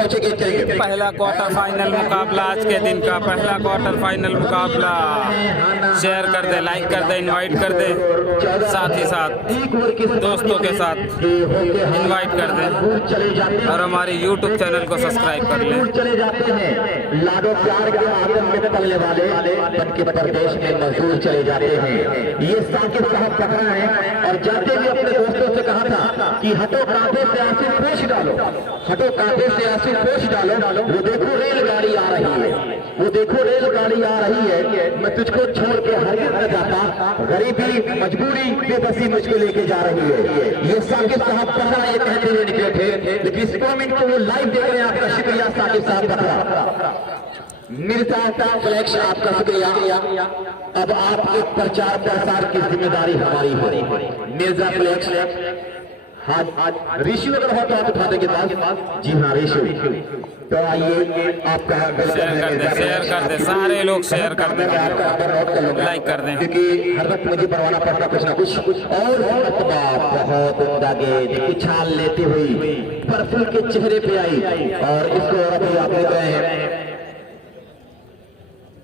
पहुंचेंगे। पहला quarter final मुकाबला, आज के दिन का पहला क्वार्टर फाइनल मुकाबला। शेयर कर दे, लाइक कर दे, इनवाइट कर दे, साथ ही साथ दोस्तों के साथ इनवाइट कर दे और हमारे YouTube चैनल को सब्सक्राइब कर ले। चले जाते हैं लाडो प्यार के आदम में पलने वाले बन के प्रदेश में मजदूर चले जाते हैं। ये साकिब साहब पकड़ा है और जाते हुए अपने दोस्तों से कहा था कि हटो कांधे से आंसू पोंछ डालो, हटो कांधे से आंसू पोंछ डालो। वो देखो रेलगाड़ी आ रही है, वो देखो रेलगाड़ी आ रही है। मैं तुझको छोड़ के हरगिज़ न जाता, गरीबी मजबूरी बेबसी मुझको लेके जा रही है। ये साकिब साहब पकड़ा ये कहते हुए निकले थे, लेकिन इस कमेंट को वो लाइव देख रहे हैं। आपका शुक्रिया साकिब साहब पकड़ा। मिर्जा फ्लैक्स आपका शुक्रिया। अब आपके प्रचार प्रसार की जिम्मेदारी हमारी है। मिर्जा फ्लैक्स हाँ ऋषि अगर हो तो आप उठा देंगे पास। जी हाँ ऋषि, तो आइए आपका शेयर कर दे, सारे लोग शेयर कर दें, लाइक कर दें, क्योंकि हर वक्त मुझे बनवाना पड़ता कुछ ना कुछ। और बहुत उम्दा छाल लेती हुई परफुल के चेहरे पे आई और इसको अभी आप देख रहे हैं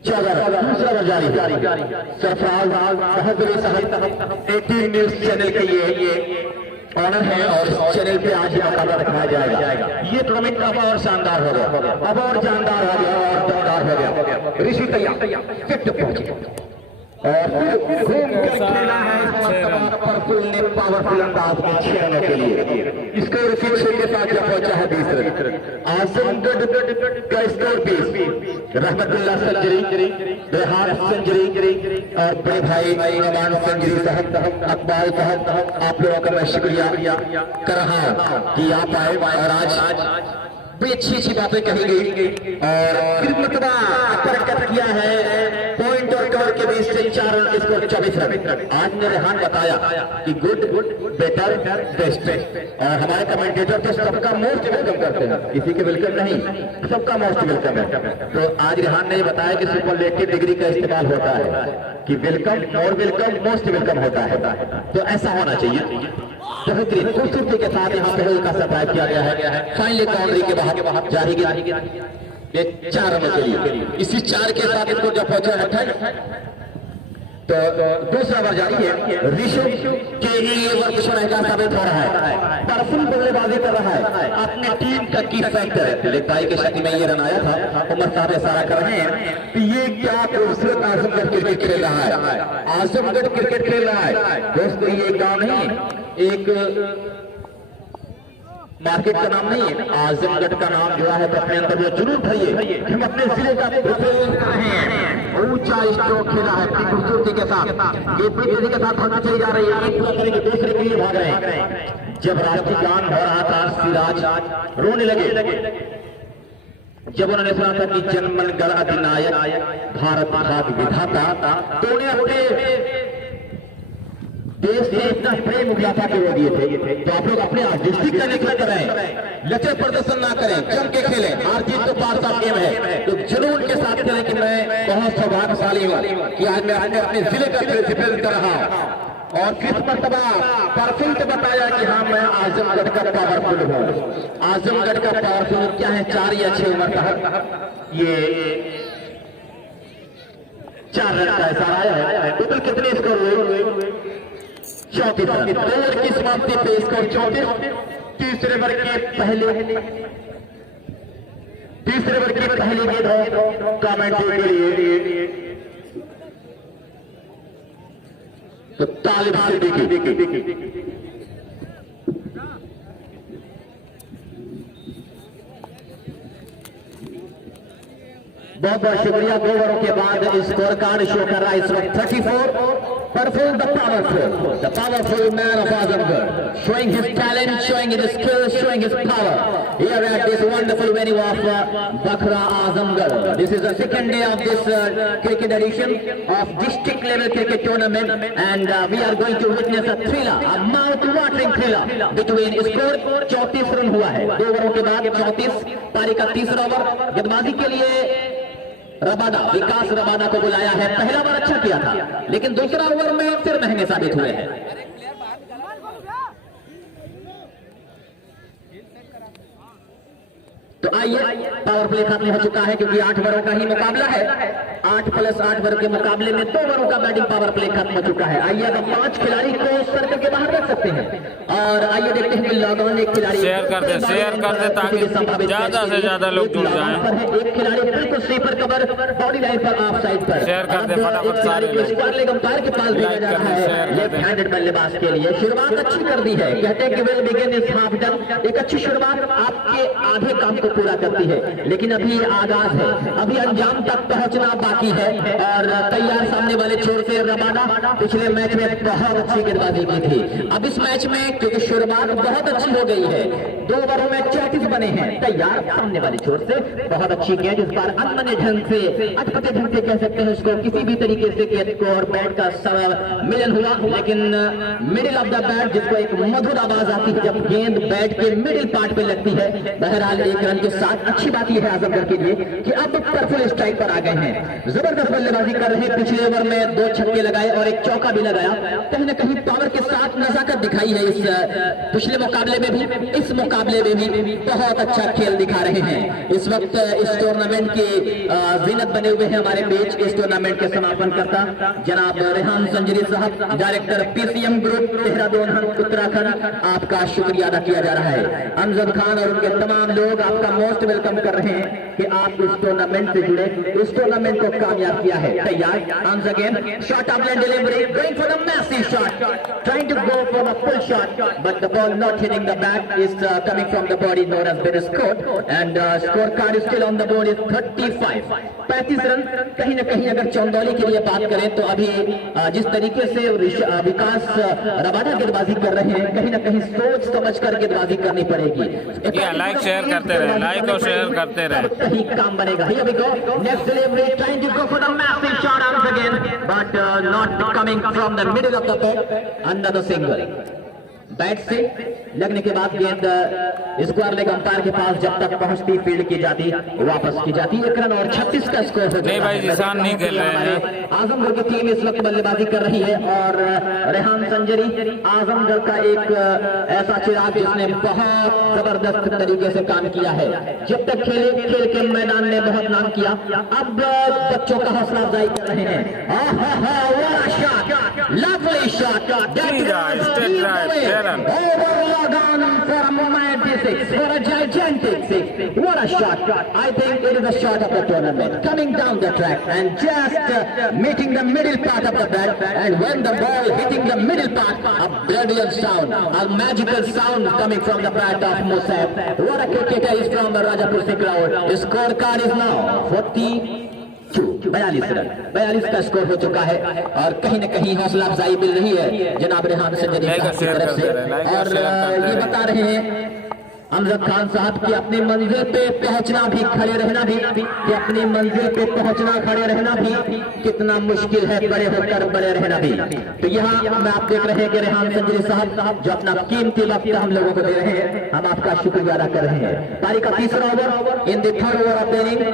दूसरा जारी सरफराज बहादुर साहब 18 न्यूज चैनल के ये ऑनर है और इस चैनल पे आज मुकाबला दिखाया जाएगा। ये टूर्नामेंट अब और शानदार हो गया, अब और जानदार हो गया और दमदार हो गया। ऋषि तैयार फिट पहुंचे और फिर घूम के खेला है परफुल ने पावरफुल अंदाज में 6 रनों के लिए। इसको रफीक के साथ जब पहुंचा है 20 रन। आजमगढ़ का स्कोर 20, रहमतुल्लाह संजरी, बेहार संजरी और बड़े भाई नुमान संजरी साहब, अकबाल साहब, आप लोगों का मैं शुक्रिया कर रहा हूं कि आप आए और आज बड़ी अच्छी बातें कही गई और बरकत किया है। पॉइंट और कवर के बीच से 4 रन, स्कोर 24 रन। आज ने रेहान बताया कि गुड बेटर बेस्ट और हमारे कमेंटेटर तो सबका मोस्ट वेलकम करते हैं, किसी के वेलकम नहीं, सबका मोस्ट वेलकम है। तो आज रेहान ने बताया कि सुपरलेटिव डिग्री का इस्तेमाल होता है कि वेलकम और वेलकम मोस्ट वेलकम होता है, तो ऐसा होना चाहिए। बेहतरीन खूबसूरती के साथ यहाँ पे का सफाई किया गया है। फाइनली बाउंड्री के बाहर जारी 4 रनों के लिए। इसी 4 के साथ इनको जब पहुंचा है तो दूसरा ओवर जारी है। ऋषि के लिए वर्क सुरंगा साबित हो रहा है, परफुल बल्लेबाजी कर रहा है, अपनी टीम का की फैक्टर है। लेखपाई के शक्ल में ये रन आया था। उमर साहब इशारा कर रहे हैं कि ये क्या खूबसूरत आजमगढ़ क्रिकेट खेल रहा है, आजमगढ़ क्रिकेट खेल रहा है। दोस्तों ये गाँव नहीं, एक मार्केट का नाम नहीं है, आजमगढ़ का नाम जुड़ा है तो अपने अंदर जो जुनून भरिए। हम अपने जिले का ऊंचा स्ट्रोक खेला है खूबसूरती के साथ। ये तेजी के साथ होना चाहिए जा रही है, दूसरे के लिए भाग रहे हैं। जब राष्ट्रीय गान हो रहा था सिराज रोने लगे जब उन्होंने सुना था कि जनमन गढ़ अधिनायक भारत भाग विधाता, तो उन्हें अपने देश में इतना प्रेम उजाफा के वो दिए थे। तो आप लोग अपने डिस्ट्रिक्ट का निकल कर रहे, लचर प्रदर्शन ना करें, जम के खेलें। हार जीत तो पार साथ गेम है, तो जुनून के साथ खेलें। कि मैं बहुत सौभाग्यशाली हूँ कि आज मैं अपने जिले का रिप्रेजेंट कर रहा हूँ और किस मरतबा परफुल ने बताया कि हाँ मैं आजमगढ़ का पावरफुल हूँ। आजमगढ़ का पावरफुल क्या है, 4 या 6 ओवर का ये 4 रन का इशारा आया है। टोटल कितने स्कोर हुए? 34 रन। ओवर की समाप्ति पे स्कोर 34। तीसरे ओवर के पहले गेंद हो कमेंट्री के लिए तो तालिब सिद्दीकी। बहुत बहुत शुक्रिया। 2 ओवरों के बाद स्कोर कार्ड शो कर रहा है इस वक्त 34। Perfull the powerful man of Azamgarh, showing his talent, showing his skills, showing his power here at this wonderful venue of Bakhra Azamgarh. This is the second day of this cricket edition of district level cricket tournament, and we are going to witness a thriller, a mouth-watering thriller between score 34 run हुआ है 2 ओवरों के बाद 34। पारी का तीसरा over गेंदबाजी के लिए रबाडा, विकास रबाडा को बुलाया है। पहला ओवर अच्छा किया था, लेकिन दूसरा ओवर में फिर महंगे साबित हुए हैं। तो आइए, पावर प्ले खत्म हो चुका है क्योंकि 8 ओवरों का ही मुकाबला है। 8 + 8 ओवर के मुकाबले में 2 ओवरों का बैटिंग पावर प्ले खत्म हो चुका है। आइए अब 5 खिलाड़ी को सर्कल के बाहर रख सकते हैं और आइए देखते हैं कि लॉगऑन एक खिलाड़ी शेयर कर दे ताकि ज्यादा से ज्यादा लोग जुड़ जाएं। एक खिलाड़ी बिल्कुल स्लीपर कवर बॉडी लाइन पर ऑफ साइड पर शेयर कर दे फटाफट सारे लेग अंपायर के पास भेजा जा रहा है लेफ्ट हैंडेड बल्लेबाज के लिए। शुरुआत अच्छी कर दी है, कहते हैं कि well begin is half done. एक अच्छी शुरुआत आपके आधे काम को पूरा करती है, लेकिन अभी आगाज है, अभी अंजाम तक पहुंचना बाकी है। और तैयार सामने वाले छोर से रबाडा पिछले मैच में बहुत अच्छी गेंदबाजी की थी। अब इस मैच में क्योंकि शुरुआत बहुत अच्छी हो गई है, 2 ओवरों में 34 बने हैं। तैयार सामने वाले छोर से बहुत अच्छी गेंद, इस बार अनमने ढंग से, अटपटे ढंग से कह सकते हैं इसको, किसी भी तरीके से गेंद को और बैट का मिलन हुआ, लेकिन मिडिल ऑफ द बैट जिसको एक मधुर आवाज आती है जब गेंद बैट के मिडिल पार्ट पे लगती है। बहरहाल 1 रन के साथ अच्छी बात यह है आजमगढ़ के लिए कि अब परफुल स्ट्राइक पर आ गए हैं, जबरदस्त बल्लेबाजी कर रहे हैं। पिछले ओवर में 2 छक्के लगाए और 1 चौका भी लगाया, कहीं ना कहीं पावर के साथ नजाकत दिखाई है। इस पिछले मुकाबले में भी, इस मुकाबले में भी बहुत अच्छा खेल दिखा रहे हैं। इस वक्त इस टूर्नामेंट की जीनत बने हुए हैं हमारे बीच इस टूर्नामेंट के समापन करता जनाब रेहान संजरी साहब, director PCM group Dehradun Uttarakhand, आपका शुक्रिया अदा किया जा रहा है। अमजद खान और उनके तमाम लोग आपका मोस्ट वेलकम कर रहे हैं कि आप इस टूर्नामेंट से जुड़े, इस टूर्नामेंट को कामयाब किया है। तैयार, once again shot up and delivery, going for the massive shot, trying to go for the full shot, but the ball not hitting the bat, is coming from the body known as been scored, and scorecard is still on the board is 35, 35 run. कहीं ना कहीं अगर चौंदौली के लिए बात करें तो अभी जिस तरीके से विकास रबाडा गेंदबाजी कर रहे हैं, कहीं ना कहीं सोच समझ कर गेंदबाजी करनी पड़ेगी। लाइक शेयर करते रहे, लाइक और शेयर करते रहे, सही काम बनेगा। Here we go, next delivery, trying to go for the massive shot once again, but not coming from the middle of the bat, another single। Bat से लगने के बाद गेंद स्क्वायर लेग अंपायर के पास जब तक पहुंचती फील्ड की जाती, वापस की जाती। 1 रन और 36 का स्कोर हो नहीं भाई, निशान नहीं खेल रहे हैं। आजमगढ़ की टीम इस वक्त बल्लेबाजी कर रही है और रेहान संजरी आजमगढ़ का एक ऐसा चिराग जिसने बहुत जबरदस्त तरीके से काम किया है। जब तक खेले, खेल के मैदान में बहुत नाम किया, अब बच्चों का हौसला अफजाई कर रहे हैं। Lovely shot, for a momentous 6, for a gigantic 6. What a shot! I think it is a shot of the tournament. Coming down the track and just meeting the middle part of the bat, and when the ball hitting the middle part, a brilliant sound, a magical sound coming from the bat of Musab. What a cricketer is from the Rajapur crowd. His scorecard is now 42 run, 42 का score हो चुका है और कहीं न कहीं हौसला अफजाई मिल रही है जनाब रेहान संजरी साहब की तरफ से। और ये बता रहे हैं अमजद खान साहब की अपनी मंजिल पे पहुंचना भी, खड़े रहना भी, कि अपनी मंजिल पे पहुंचना, खड़े रहना भी कितना मुश्किल है, बड़े होकर बड़े रहना भी। तो यहाँ में आप देख रहे हैं कि रेहान संजरी साहब जो अपना कीमती वक्त हम लोगों को दे रहे हैं, हम आपका शुक्रिया अदा कर रहे हैं। पारी का 3रा over, in the 3rd over of the inning,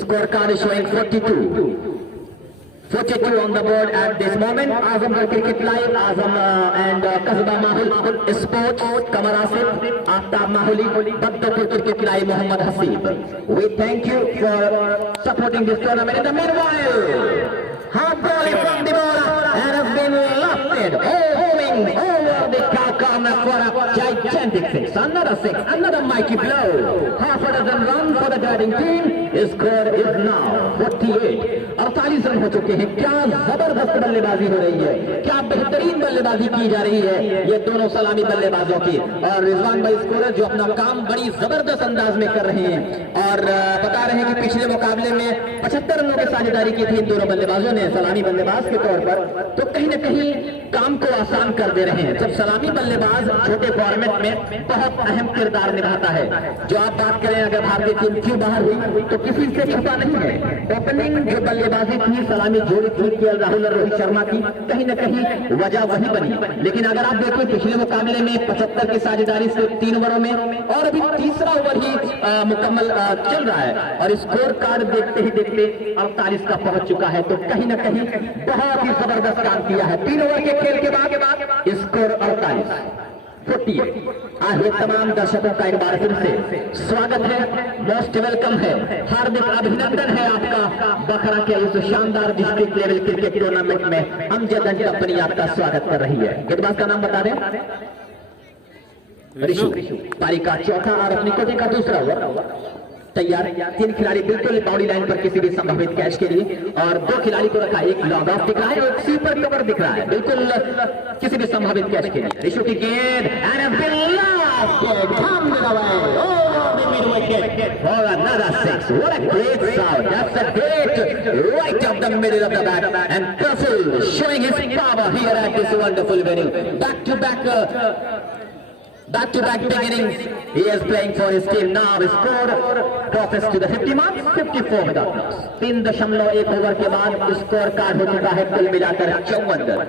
scorecard is showing 42 on the board at this moment. Azamgarh Cricket Live, Azam and Kasba Mahul Sports, Kamar Asif, Aftab Mahuli, Bagdapur Cricket Live, Muhammad Hasib. We thank you for supporting this tournament. In the meanwhile, half ball from the ball and has been lofted, homing over the cow corner for a gigantic 6. Another 6, another mighty blow. Half a dozen runs for the batting team. Score is now 48. 48 run हो चुके हैं। क्या जबरदस्त बल्लेबाजी हो रही है, क्या बेहतरीन बल्लेबाजी की जा रही है ये दोनों सलामी बल्लेबाजों की। और रिजवान भाई स्कोरर जो अपना काम बड़ी जबरदस्त अंदाज में कर रहे हैं और बता रहे हैं कि पिछले मुकाबले में 75 रनों की साझेदारी की थी इन दोनों बल्लेबाजों ने सलामी बल्लेबाज के तौर पर। तो कहीं न कहीं काम को आसान कर दे रहे हैं। जब सलामी बल्लेबाज छोटे फॉर्मेट में बहुत अहम किरदार निभाता है। जो आप बात करें अगर भारतीय टीम क्यों बाहर हुई तो किसी से छुपा नहीं है। ओपनिंग जो बल्लेबाजी थी, सलामी जोड़ी थी केएल राहुल और रोहित शर्मा की, कहीं न कहीं वजह वही बनी। लेकिन अगर आप देखें पिछले मुकाबले में 75 की साझेदारी से 3 ओवरों में और अभी 3रा ओवर ही मुकम्मल चल रहा है और स्कोर कार्ड देखते ही देखते 48 का पहुंच चुका है। तो कहीं न कहीं बहुत ही जबरदस्त काम किया है। 3 ओवर के खेल के बाद स्कोर 48। 48। आइए तमाम दर्शकों का एक बार फिर से स्वागत है, मोस्ट वेलकम है, हार्दिक अभिनंदन है आपका बखरा के इस शानदार डिस्ट्रिक्ट लेवल क्रिकेट टूर्नामेंट में अमजद एंड कंपनी आपका स्वागत कर रही है। गेंदबाज का नाम बता दें, ऋषु। पारी का चौथा और अपनी कोटे का दूसरा ओवर तैयार। 3 खिलाड़ी बिल्कुल बाउंड्री लाइन पर किसी भी संभावित कैच के लिए, और 2 खिलाड़ी को रखा है, एक लॉग ऑफ दिख रहा है और एक स्वीपर कवर दिख रहा है, बिल्कुल किसी भी संभावित कैच के लिए। ऋषु की गेंद and a for another 6. What a great sound. That's a great right of the middle of the bat, and Praful showing his power here at this wonderful venue. Back to back big innings. He is playing for his team now. His score crosses to the 50 mark, 54 without loss. 3.1 over के बाद score card हो चुका है कुल मिलाकर 54 run.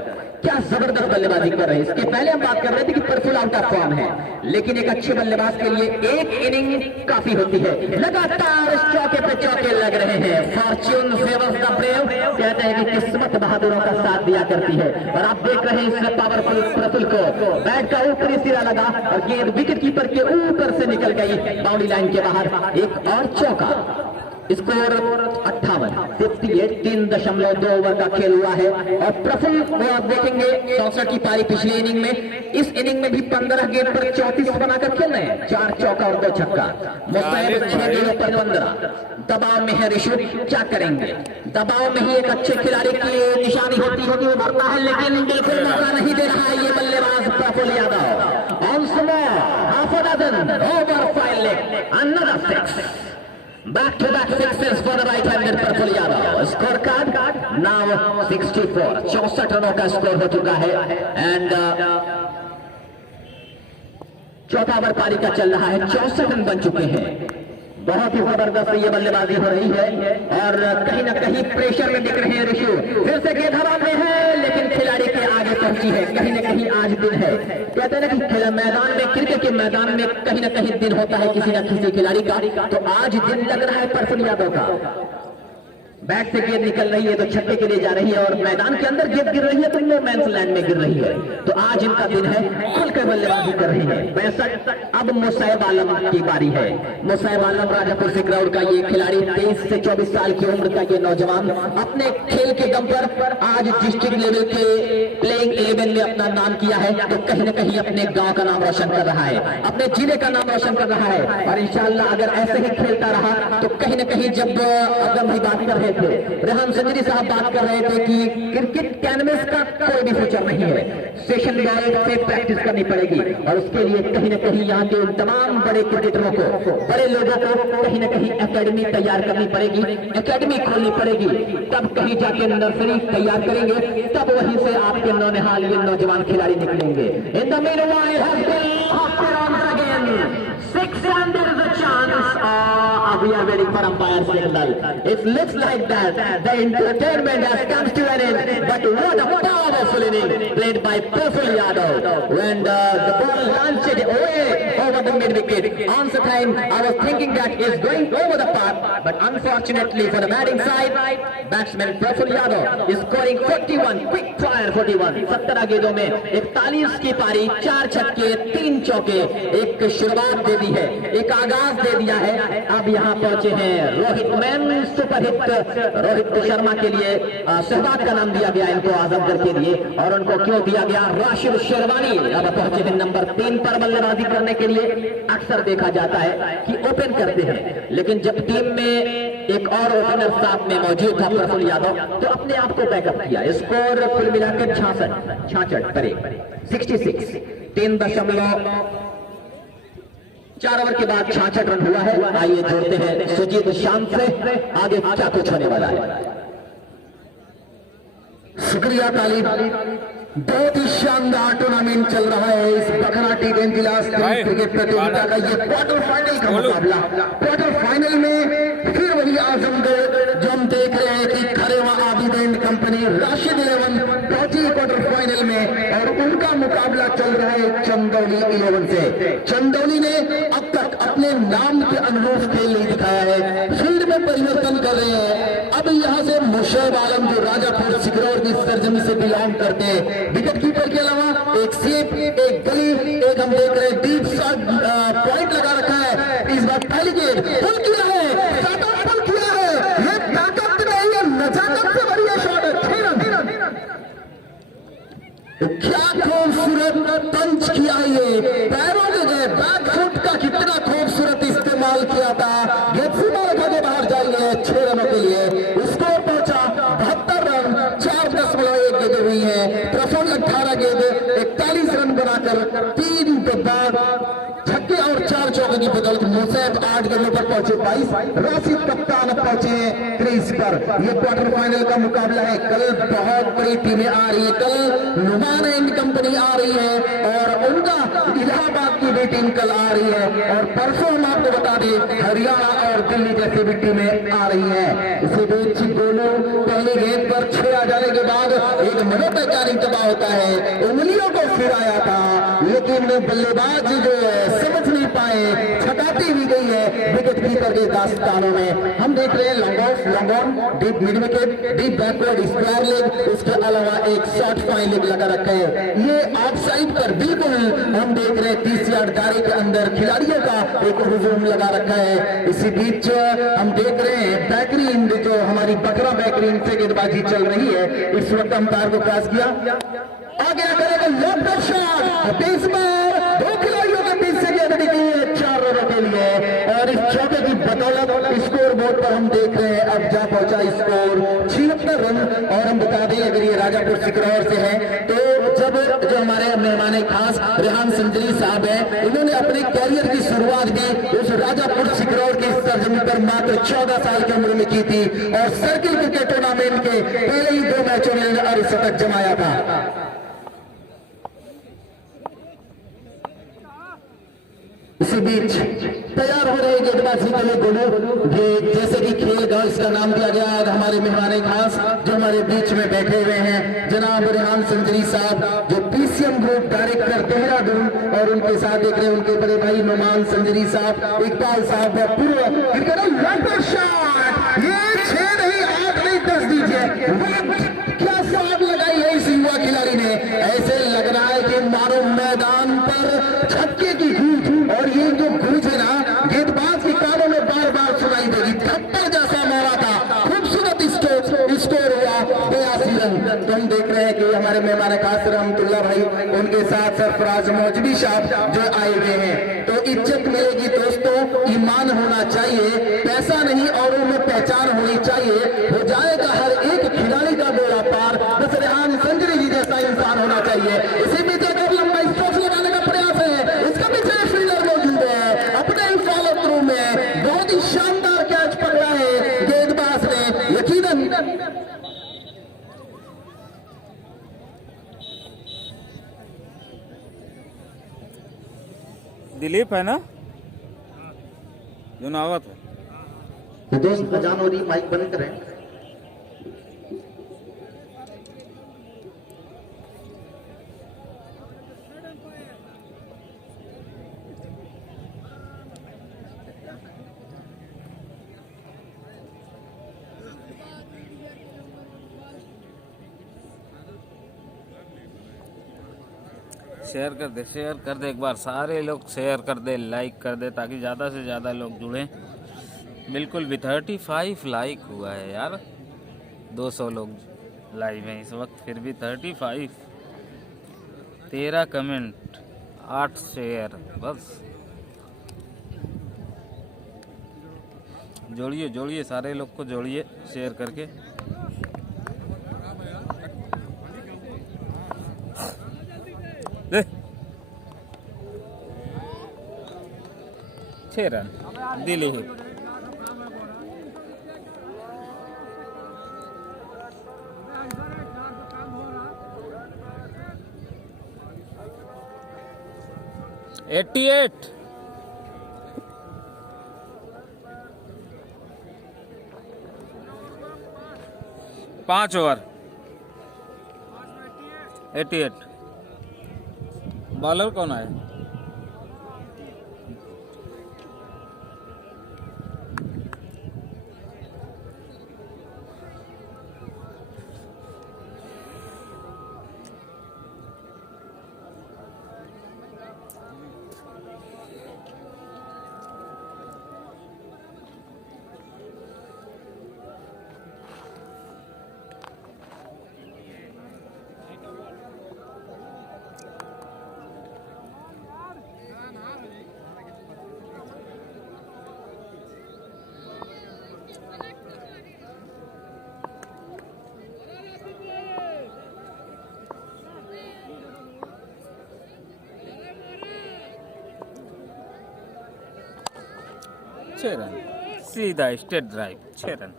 क्या जबरदस्त बल्लेबाजी कर रहे हैं। इसके पहले हम बात कर रहे थे कि प्रफुल आउट ऑफ फॉर्म है, लेकिन एक अच्छे बल्लेबाज के लिए एक इनिंग काफी होती है। लगातार इस चौके पे चौके लग रहे हैं। फॉर्च्यून फेवर्स द ब्रेव, कहते हैं कि किस्मत बहादुरों का साथ दिया करती है, और आप देख रहे हैं इस पावरफुल प्रफुल को, बैट का ऊपरी सिरा लगा और गेंद विकेट कीपर के ऊपर से निकल गई बाउंड्री लाइन के बाहर। एक और चौका। स्कोर 58, 58, 3.2 ओवर का खेल हुआ है। और प्रफुल को आप देखेंगे 64 की पारी पिछली इनिंग में, इस इनिंग में भी 15 गेंद पर 34 बनाकर खेल रहे हैं, 4 चौका और 2 छक्का। मुस्तैद 6 गेंदों पर 15। दबाव में है ऋषु, क्या करेंगे। दबाव में ही एक अच्छे खिलाड़ी की निशानी होती होगी, उभरता है, लेकिन बिल्कुल मौका नहीं दे रहा है ये बल्लेबाज Praful Yadav. On small half a dozen over 5 leg, another 6। Back to back sixes for the right-handed Praful Yadav. Score card now 64. 64 रनों का स्कोर हो चुका है, एंड चौथा ओवर पारी का चल रहा है। 64 रन बन चुके हैं। बहुत ही जबरदस्त ये बल्लेबाजी हो रही है, और कहीं ना कहीं प्रेशर में दिख रहे हैं ऋषु। फिर से गेंद हवा में है, लेकिन खिलाड़ी के आगे पहुंची है। कहीं ना कहीं आज दिन है, कहते हैं ना कि मैदान में, क्रिकेट के मैदान में कहीं ना कहीं दिन होता है किसी न किसी खिलाड़ी का, तो आज दिन लग रहा है प्रफुल यादव का। बैट से गेंद निकल रही है तो छक्के के लिए जा रही है, और मैदान के अंदर गेंद गिर रही है तो नो मैंस लैंड में गिर रही है। तो आज इनका दिन है, खुलकर बल्लेबाजी कर रही है। 62। अब मुसैब आलम की बारी है। मुसैब आलम राजापुर सिकरौर का ये खिलाड़ी, 23 से 24 साल की उम्र का ये नौजवान, अपने खेल के दम पर आज डिस्ट्रिक्ट लेवल के प्लेइंग 11 में अपना नाम किया है, तो कहीं ना कहीं अपने गांव का नाम रोशन कर रहा है, अपने जिले का नाम रोशन कर रहा है। और इंशाल्लाह अगर ऐसे ही खेलता रहा तो कहीं ना कहीं, जब अगर हम बात कर रहे थे, रेहान संजरी साहब बात कर रहे थे कि क्रिकेट कैनवस का कोई भी फ्यूचर नहीं है, सेशन बॉल से प्रैक्टिस करनी पड़ेगी, और उसके लिए कहीं ना कहीं यहाँ के उन तमाम बड़े क्रिकेटरों को, बड़े लोगों को कहीं ना कहीं एकेडमी तैयार करनी पड़ेगी, एकेडमी खोलनी पड़ेगी, तब कहीं जाके नर्सरी तैयार करेंगे, तब वहीं से आपके नौनिहाल ये नौजवान खिलाड़ी निकलेंगे। In the meanwhile we are waiting for umpire signal. It looks like that the entertainment has come to an end, but what a powerful inning played by Praful Yadav when the ball launched away over the mid wicket. On the time I was thinking that he is going over the path, but unfortunately for the batting side, batsman Praful Yadav is scoring 41, quick fire 41। 17 गेंदों में 41 की पारी, 4 छक्के 3 चौके, एक शुरुआत दे दी है, एक आगाज दे दिया है। अब यहाँ पहुंचे हैं रोहित मैन, सुपरहिट रोहित शर्मा के लिए सहवाग का नाम दिया गया इनको आजमगढ़ के लिए, और उनको क्यों दिया गया, राशिद शेरवानी अब पहुंचे हैं नंबर 3 पर बल्लेबाजी करने के लिए। अक्सर देखा जाता है कि ओपन करते हैं, लेकिन जब टीम में एक और ओपनर साथ में मौजूद था प्रफुल यादव, तो अपने आप को बैकअप किया। स्कोर कुल मिलाकर 66 करें 66, 3.4 ओवर के बाद 66 रन हुआ है। आइए जोड़ते हैं सुजीत शांत से, आगे क्या कुछ होने वाला है। शुक्रिया तालीम। बहुत ही शानदार टूर्नामेंट चल रहा है इस बखरा टी20 क्रिकेट प्रतियोगिता का ये क्वार्टर फाइनल का मुकाबला। क्वार्टर फाइनल में फिर वही आजमगढ़ जो हम देख रहे हैं कि खरेवा आबिद कंपनी राशिद 11 पहुंची क्वार्टर फाइनल में, और उनका मुकाबला चल रहा है चंदौली 11 से। चंदौली ने अब तक अपने नाम के अनुरूप खेल नहीं दिखाया है, फील्ड में परिवर्तन कर रहे हैं। अब यहाँ से मुशर्रफ आलम जो राजापुर सिकरौर की सरजमी से बिलोंग करते हैं, विकेट कीपर के अलावा एक सेप, एक गली, एक हम देख रहे हैं डीप शॉट पॉइंट लगा रखा है। इस बार पहली गेंद पुल किया है, पुल किया है, ये ताकत नहीं है, नजाकत से भरी है शॉट है। क्या खूबसूरत पंच किया ये, पैरों के गए बैक फुट का कितना खूबसूरत इस्तेमाल किया था। गेंद सीमा रेखा के बाहर जाएंगे 6 रनों के लिए। स्कोर पहुंचा 72 रन, 4.1 गेंदें हुई है। प्रफुल्ल 18 गेंद 41 रन बनाकर 3 छक्के और 4 चौके की बदौलत मुसैब 8 गेंदों पर पहुंचे 22। राशिद कप्तान पहुंचे क्रीज पर। यह क्वार्टर फाइनल का मुकाबला है। कल बहुत बड़ी टीमें आ रही है, कल नुमान एंड कंपनी आ रही है और उनका इलाहाबाद की भी टीम कल आ रही है और परसों हम आपको बता दें हरियाणा और दिल्ली जैसी भी टीमें आ रही है। इसी बीच गोलू पहली गेंद पर 6 आ जाने के बाद एक मनोवैज्ञानिक दबाव होता है, उंगलियों को फिराया था लेकिन बल्लेबाज जो समझ नहीं पाए, छटाती भी गई है विकेट कीपर के दास्तानों में। हम देख रहे हैं long on, deep mid wicket, deep backward square leg, उसके अलावा एक शॉर्ट फाइन लेग लगा रखा है। ये ऑफ साइड पर बिल्कुल हम देख रहे हैं 30 यार्ड दायरे के अंदर खिलाड़ियों का एक हुजूम लगा रखा है। इसी बीच हम देख रहे हैं बैकरीन जो हमारी बकरा बैकरीन से गेंदबाजी चल रही है, इस वक्त अंपायर को क्रॉस किया, आगे करेगा लॉन्ग शॉट, इस बार 2 खिलाड़ियों के बीच से गेंद निकली है 4 रनों के लिए और इस चौके की बदौलत स्कोर बोर्ड पर हम देख रहे हैं अब जा पहुंचा स्कोर 76 रन। और हम बता दें अगर ये राजापुर सिकरौर से है तो जब जो हमारे मेहमान खास रेहान संजरी साहब हैं, इन्होंने अपने कैरियर की शुरुआत भी उस राजापुर सिकरौर की सरजमी पर मात्र 14 साल की उम्र में की थी और सर्किल क्रिकेट टूर्नामेंट के पहले ही 2 मैचों में 68 जमाया था। इसी बीच तैयार हो रहे गेंदबाजी के लिए गोलू, जैसे कि खेल का इसका नाम दिया गया। हमारे मेहमान खास जो हमारे बीच में बैठे हुए हैं जनाब रेहान संजरी साहब, जो पीसीएम ग्रुप डायरेक्टर देहरादून, और उनके साथ देख रहे हैं उनके बड़े भाई नुमान संजरी साहब, इकबाल साहब, पूर्व क्रिकेटर। शॉट, ये 6 नहीं 8 नहीं 10 दीजिए, क्या साहब लगाई है इस युवा खिलाड़ी ने। ऐसे लग रहा है कि मारो मैदान पर छक्के की गूंज, और ये जो गूंज है ना गेंदबाज की कानों में बार बार सुनाई देगी। थप्पड़ जैसा मारा था, खूबसूरत स्कोर हुआ 82 रन। तो हम देख रहे हैं कि हमारे मेहमान खास रहमतुल्लाह भाई, उनके साथ सरफराज मौजवी साहब जो आए हुए हैं। तो इज्जत मिलेगी दोस्तों, ईमान होना चाहिए, पैसा नहीं और उनमें पहचान होनी चाहिए। हो जाएगा हर एक खिलाड़ी का बेड़ा पार, बस रेहान संजरी जी जैसा इंसान होना चाहिए। इसी बीच एक और लंबा स्ट्रोक लगाने का प्रयास है, इसका पीछे फील्डर मौजूद है अपने ही फॉलो थ्रू में, बहुत ही शानदार कैच पकड़ा है गेंदबाज ने यकीनन। दिलीप है ना जो नावत है। तो दोस्त अजान हो रही, माइक बंद करें। शेयर कर दे एक बार, सारे लोग शेयर कर दे, लाइक कर दे ताकि ज़्यादा से ज़्यादा लोग जुड़ें। बिल्कुल भी 35 लाइक हुआ है यार, 200 लोग लाइव हैं इस वक्त, फिर भी 35, 13 कमेंट, 8 शेयर, बस जोड़िए सारे लोग को जोड़िए शेयर करके। दे 6 run Delhi hit. At 5 over 88। Bowler कौन है? 6 रन, सीधा स्ट्रेट ड्राइव 6 रन।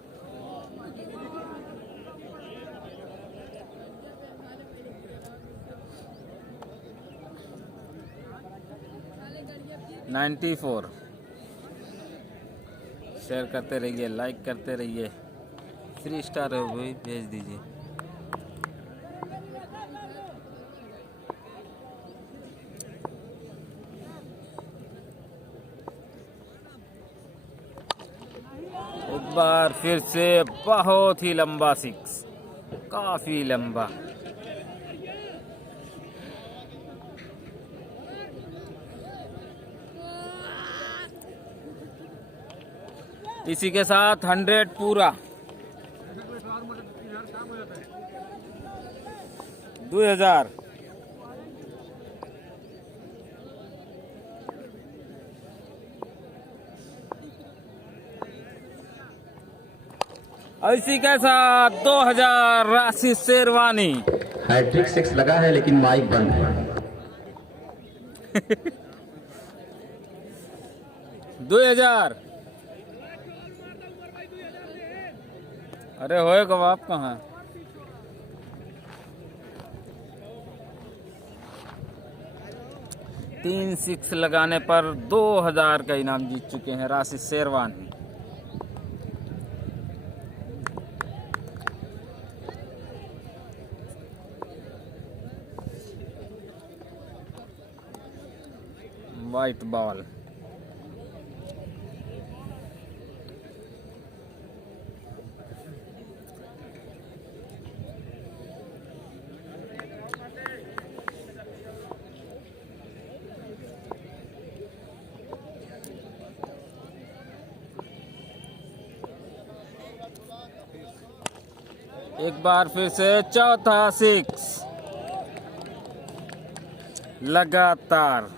$94। शेयर करते रहिए, लाइक करते रहिए, 3 स्टार है वही भेज दीजिए। एक बार फिर से बहुत ही लंबा 6, काफी लंबा। इसी के साथ 100 पूरा। 2000। इसी के साथ 2000 राशि शेरवानी। हैट्रिक 6 लगा है लेकिन माइक बंद है। 2000। अरे होएगा आप कहाँ? तीन 6 लगाने पर 2000 का इनाम जीत चुके हैं राशि शेरवानी। White ball. एक बार फिर से चौथा 6 लगातार।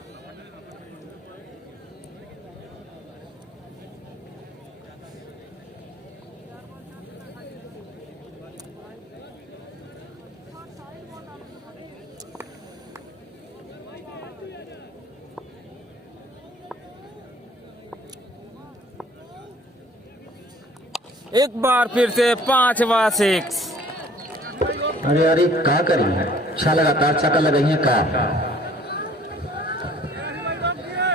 एक बार फिर से 5वां 6। अरे अरे क्या करी? 6 लगातार छक्का लगाई है का?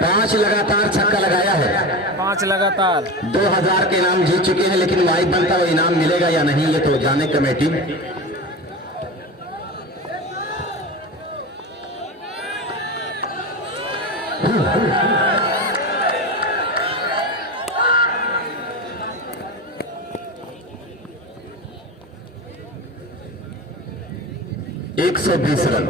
5 लगातार छक्का लगाया है। 5 लगातार 2000 के इनाम जीत चुके हैं, लेकिन माइक बनता हुआ इनाम मिलेगा या नहीं ये तो जाने कमेटी। एक 120 रन।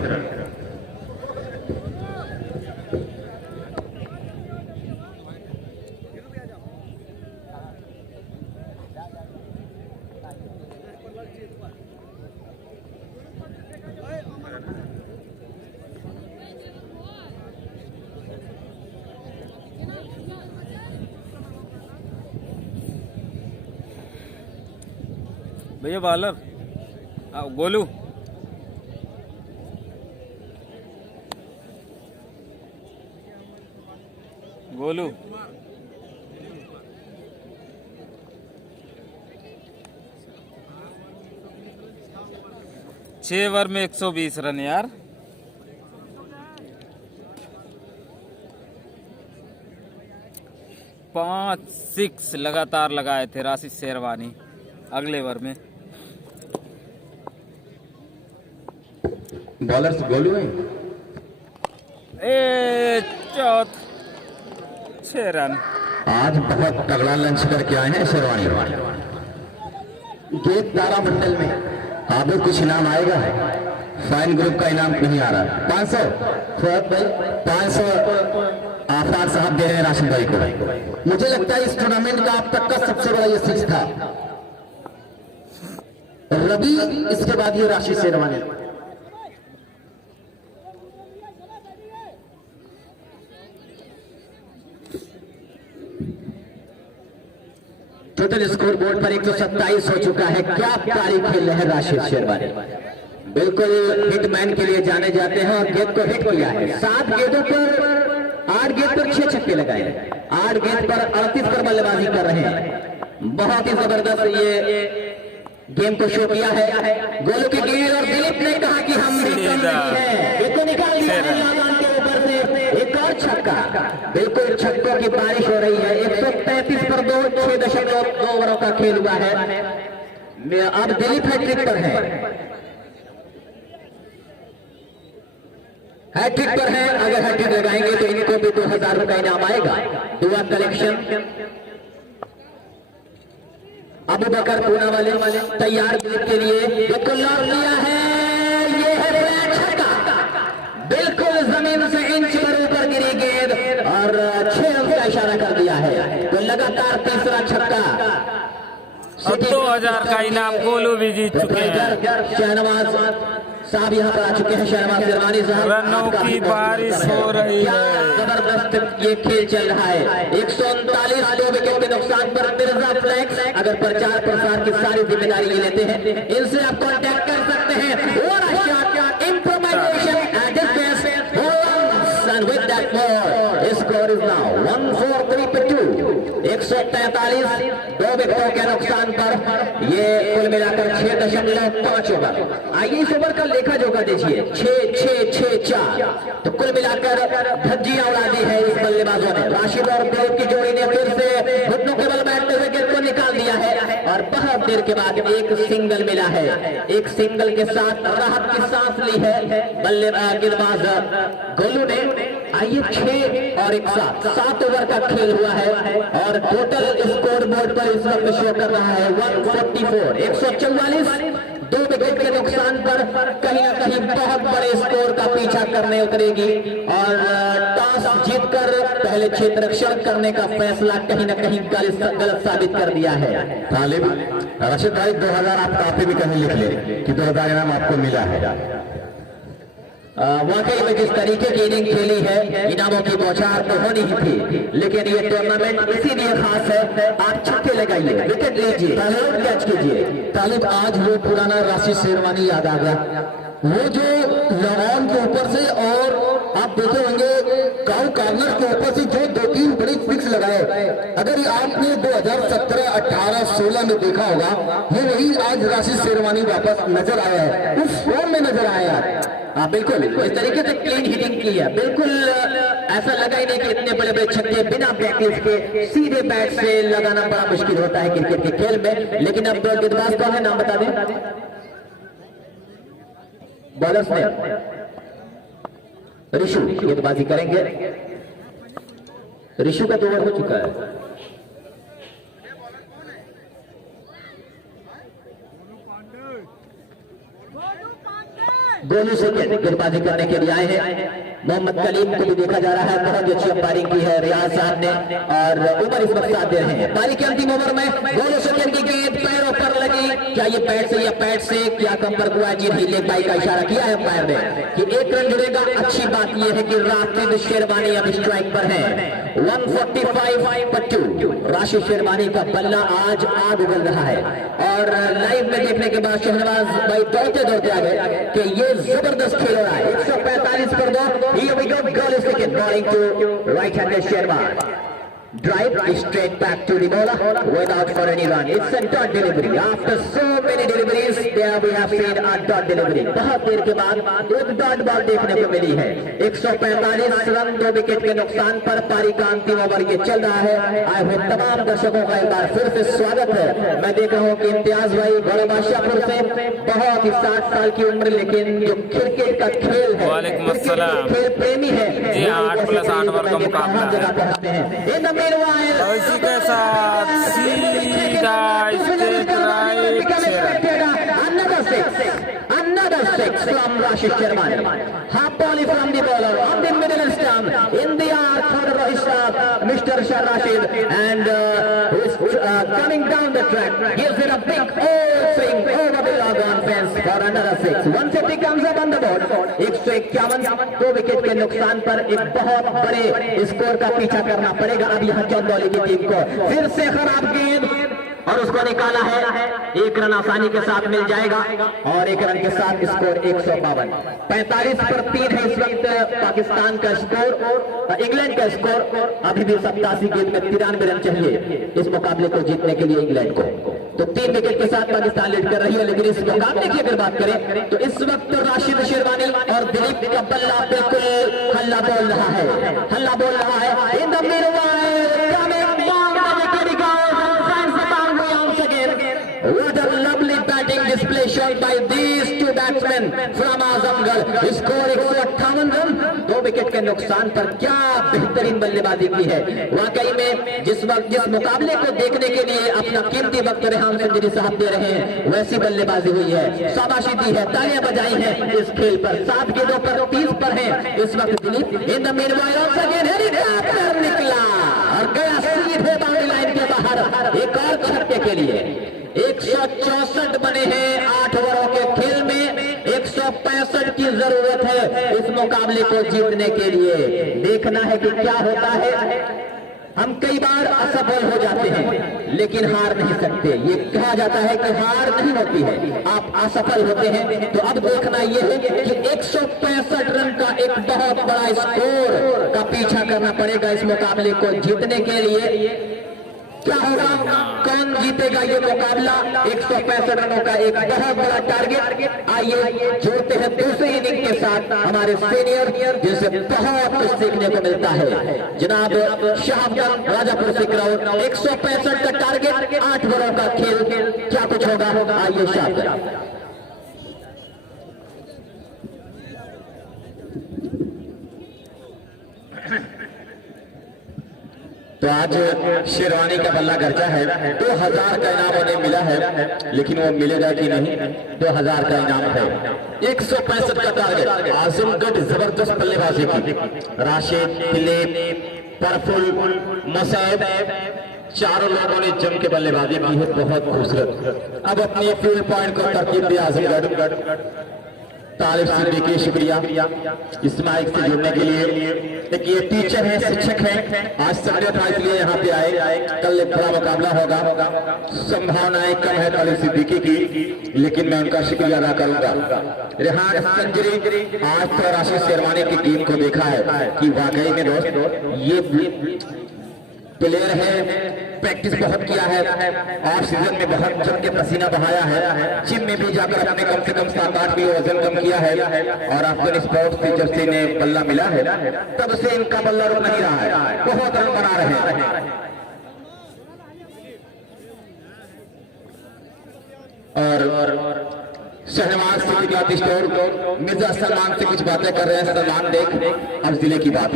भैया बॉलर गोलू। गोलू 6 ओवर में 120 रन यार। पांच 6 लगातार लगाए थे राशि शेरवानी अगले ओवर में। बॉलर्स गोलू है। चौथ 6 रन। आज बहुत तगड़ा लंच करके आए हैं शेरवानी। गेट तारामंडल में अब कुछ इनाम आएगा। फाइन ग्रुप का इनाम नहीं आ रहा। 500 भाई 500 आफताब साहब दे रहे हैं राशिद भाई को। मुझे लगता है इस टूर्नामेंट का अब तक का सबसे बड़ा ये 6 था। रवि, इसके बाद ये राशि शेरवानी। टोटल स्कोर बोर्ड पर 127 हो चुका है। क्या तारीख खेल रहे हैं राशिद शेरवानी। बिल्कुल हिटमैन के लिए जाने जाते हैं और गेंद को हिट किया है। 7 गेंदों पर 8 गेंद पर 6 छक्के लगाए। 8 गेंद पर 38 पर बल्लेबाजी कर रहे हैं। बहुत ही जबरदस्त ये गेम को शो किया है। गोलू की गेंद और दिलीप ने कहा कि हम भी कम नहीं है, इसको निकाल दिया है मैदान के ऊपर से। एक और छक्का, बिल्कुल छक्कों की बारिश हो रही है। 135 पर 2, 6.2 ओवरों का खेल हुआ है। अब दिलीप हैट्रिक पर है, हैट्रिक पर है। अगर हैट्रिक लगाएंगे तो इनको भी 2000 रुपए इनाम आएगा। दुआ कलेक्शन अबू बकर पूना वाले तैयार के लिए बिल्कुल लॉक लिया है। ये है फ्लैट छक्का, बिल्कुल जमीन से इंच पर ऊपर गिरी गेंद और 6 रन का इशारा कर दिया है। तो लगातार तीसरा छक्का। 2000 का इनाम गोलू भी जीत चुके हैं। शहनवाज साहब यहाँ पर आ चुके हैं। शहनवाज सिरवानी साहब, रनों की बारिश हो रही है। जबरदस्त ये खेल चल रहा है। 139 2 विकेट के नुकसान पर मिर्जा फ्लैक्स अगर प्रचार प्रसार की सारी जिम्मेदारी ले लेते हैं, इनसे आप कांटेक्ट कर सकते हैं। Score is now 143-2। 143 2 विकेटों के नुकसान पर ये कुल मिलाकर 6.5 ओवर। आइए इस ओवर का लेखा जोखा देखिए। 6-6-6-4 तो कुल मिलाकर धज्जियां उड़ा दी है इस बल्लेबाजों ने। राशिद और दिलीप की जोड़ी ने फिर से घुटनों के बल बैठते हुए गेंद को निकाल दिया है और बहुत देर के बाद एक सिंगल मिला है। एक सिंगल के साथ राहत की सांस ली है गेंदबाज गोलू ने। आइए 6 और 1 7 ओवर का खेल हुआ है और टोटल स्कोर बोर्ड पर इस वक्त शो कर रहा है 144। 144 2 विकेट के नुकसान पर कहीं ना कहीं बहुत बड़े स्कोर का पीछा करने उतरेगी और टॉस जीतकर पहले क्षेत्र रक्षण करने का फैसला कहीं ना कहीं गलत साबित कर दिया है। तालिब रशीद भाई 2000 आप काफी भी कहीं लिख ले कि 2000 इनाम आपको मिला है। वाकई में जिस तरीके की इनिंग खेली है, इनामों की बौछार तो होनी ही थी, लेकिन ये टूर्नामेंट इसीलिए खास है। आप छक्के लगाइए, विकेट लीजिए, कैच कीजिए। तालिब आज वो पुराना राशि शेरवानी याद आ गया, वो जो लगान के ऊपर से और आप देखे होंगे काउ कार्नर के ऊपर से जो 2-3 बड़ी फिक्स लगाए। अगर आपने 2017, 18, 16 में देखा होगा, ये वही आज राशि शेरवानी वापस नजर आया है, उस फॉर्म में नजर आया है। हाँ बिल्कुल, इस तरीके से क्लीन हिटिंग की है। बिल्कुल ऐसा लगा ही नहीं कि इतने बड़े बड़े छक्के बिना प्रैक्टिस के सीधे बैट से लगाना बड़ा मुश्किल होता है क्रिकेट के खेल में। लेकिन अब गेंदबाज कौन है, नाम बता दें। बॉलर्स ने ऋषु गेंदबाजी करेंगे। ऋषु का 2 ओवर हो चुका है। गोलू से गेंदबाजी करने के लिए आए हैं। मोहम्मद कलीम को भी देखा जा रहा है, बहुत अच्छी अंपायरिंग की है रियाज साहब ने और उमर इस वक्त साथ दे रहे हैं। पारी के अंतिम ओवर में गोलू से की गेंद पैरों पर लगी। क्या ये पैड से या पैड से क्या संपर्क हुआ? जी हीले बाई का इशारा किया है अंपायर ने कि 1 रन जुड़ेगा। अच्छी बात यह है कि राशिद शेरवानी अब स्ट्राइक पर है। 145-2 राशिद शेरवानी का बल्ला आज आग उगल रहा है और लाइव में देखने के बाद शहनवाज भाई दौड़ते दौड़ते आ गए कि ये जबरदस्त खेल हो रहा है। 145 पर 2। Here we go, goal is taken, bowling to right-handed Sharma. Drive straight back to the bowler without for any run. It's a dot delivery. After so many deliveries, there we have seen a dot delivery. बहुत देर के बाद एक dot ball देखने को मिली है। 145 run 2 wicket के नुकसान पर पारी का अंतिम ओवर ये चल रहा है। आए हुए तमाम दर्शकों का एक बार फिर से स्वागत है। मैं देख रहा हूँ कि इम्तियाज भाई बड़े बादशाहपुर से, बहुत ही 60 साल की उम्र, लेकिन जो क्रिकेट का खेल है, खेल प्रेमी है, 8+8 ओवर का मुकाबला है। इसी के साथ सीधा straight right. Another six from Rashid Sharma. Half volley from the bowler on the middle stump. In the arc for Mr. Shah Rashid, and coming down the track, gives it a big old swing over the log on fence for another 6. 150 comes up on the board. 151 2 wicket के नुकसान पर एक बहुत बड़े score का पीछा करना पड़ेगा अब यहाँ चंदौली की टीम को। फिर से खराब गेंद और उसको निकाला है, 1 रन आसानी के साथ मिल जाएगा और 1 रन के साथ स्कोर 152। 45 पर 3 है इस वक्त पाकिस्तान का स्कोर। इंग्लैंड का स्कोर अभी भी 87 गेंद में 93 रन चाहिए इस मुकाबले को जीतने के लिए इंग्लैंड को। तो 3 विकेट के साथ पाकिस्तान लीड कर रही है। लेकिन इस मुकाबले की अगर बात करें तो इस वक्त राशिद शेरवानी और दिलीप का बल्ला बिल्कुल हल्ला बोल रहा है, हल्ला बोल रहा है। In the What a lovely batting display shown by these two batsmen from Azamgarh. Score 158 run, 2 wicket के नुकसान पर क्या बेहतरीन बल्लेबाजी की है। वाकई में जिस मुकाबले को देखने के लिए अपना कीमती वक्त रेहान संजरी साहब दे रहे हैं, वैसी बल्लेबाजी हुई है, शाबाशी दी है, तालियां बजाई हैं इस खेल पर। 7 गेंदों पर 30 पर है इस वक्त दिलीप। इन द मीनवाइल निकला और गया सीधे बाउंड्री लाइन के बाहर एक और छक्के के लिए। 164 बने हैं 8 ओवरों के खेल में, 165 की जरूरत है इस मुकाबले को जीतने के लिए। देखना है कि क्या होता है। हम कई बार असफल हो जाते हैं लेकिन हार नहीं सकते। ये कहा जाता है कि हार नहीं होती है, आप असफल होते हैं। तो अब देखना यह है कि 165 रन का एक बहुत बड़ा स्कोर का पीछा करना पड़ेगा इस मुकाबले को जीतने के लिए। क्या होगा, कौन जीतेगा ये मुकाबला? 165 रनों का एक बहुत बड़ा टारगेट। आइए जोड़ते हैं दूसरी इनिंग के साथ हमारे सीनियर जिनसे बहुत कुछ सीखने को मिलता है। जनाब शाहफगन राजापुर सिकरौर, 165 का टारगेट, 8 ओवरों का खेल, क्या कुछ होगा? आइए शाहफगन। तो आज शेरवानी का बल्ला गर्जा है। 2000 का इनाम उन्हें मिला है, लेकिन वो मिलेगा कि नहीं, 2000 का इनाम है। 165 का टारगेट। आजमगढ़ जबरदस्त बल्लेबाजी की, राशिद, दिलीप, परफुल, मुसैब, चारों लोगों ने जम के बल्लेबाजी की है, बहुत खूबसूरत। अब अपनी फील्ड पॉइंट को तरतीब दिया आजमगढ़। तालिब सिद्दीकी शुक्रिया इस माइक से जुड़ने के लिए। एक ये टीचर है, शिक्षक है, आज संडे था इसलिए यहाँ पे आए। कल एक बड़ा मुकाबला होगा, संभावनाएं कम है तालिब सिद्दीकी की, लेकिन मैं उनका शुक्रिया अदा करूंगा। रेहान संजरी, आज तो राशिद शेरवानी की टीम को देखा है कि वाकई में दोस्त ये प्लेयर है, प्रैक्टिस बहुत किया है, ऑफ सीजन में बहुत जम के पसीना बहाया है, जिम में भी जाकर अपने कम से कम 7-8 किलो वजन कम किया है। और अफगान स्पोर्ट्स से जब से इन्हें बल्ला मिला है तब से इनका बल्ला रुक नहीं रहा है, बहुत रन बना रहे हैं। और शहनवाज सिद्दीकी का स्टोर मिर्जा सलमान से कुछ बातें कर रहे हैं। सलमान देख, अब जिले की बात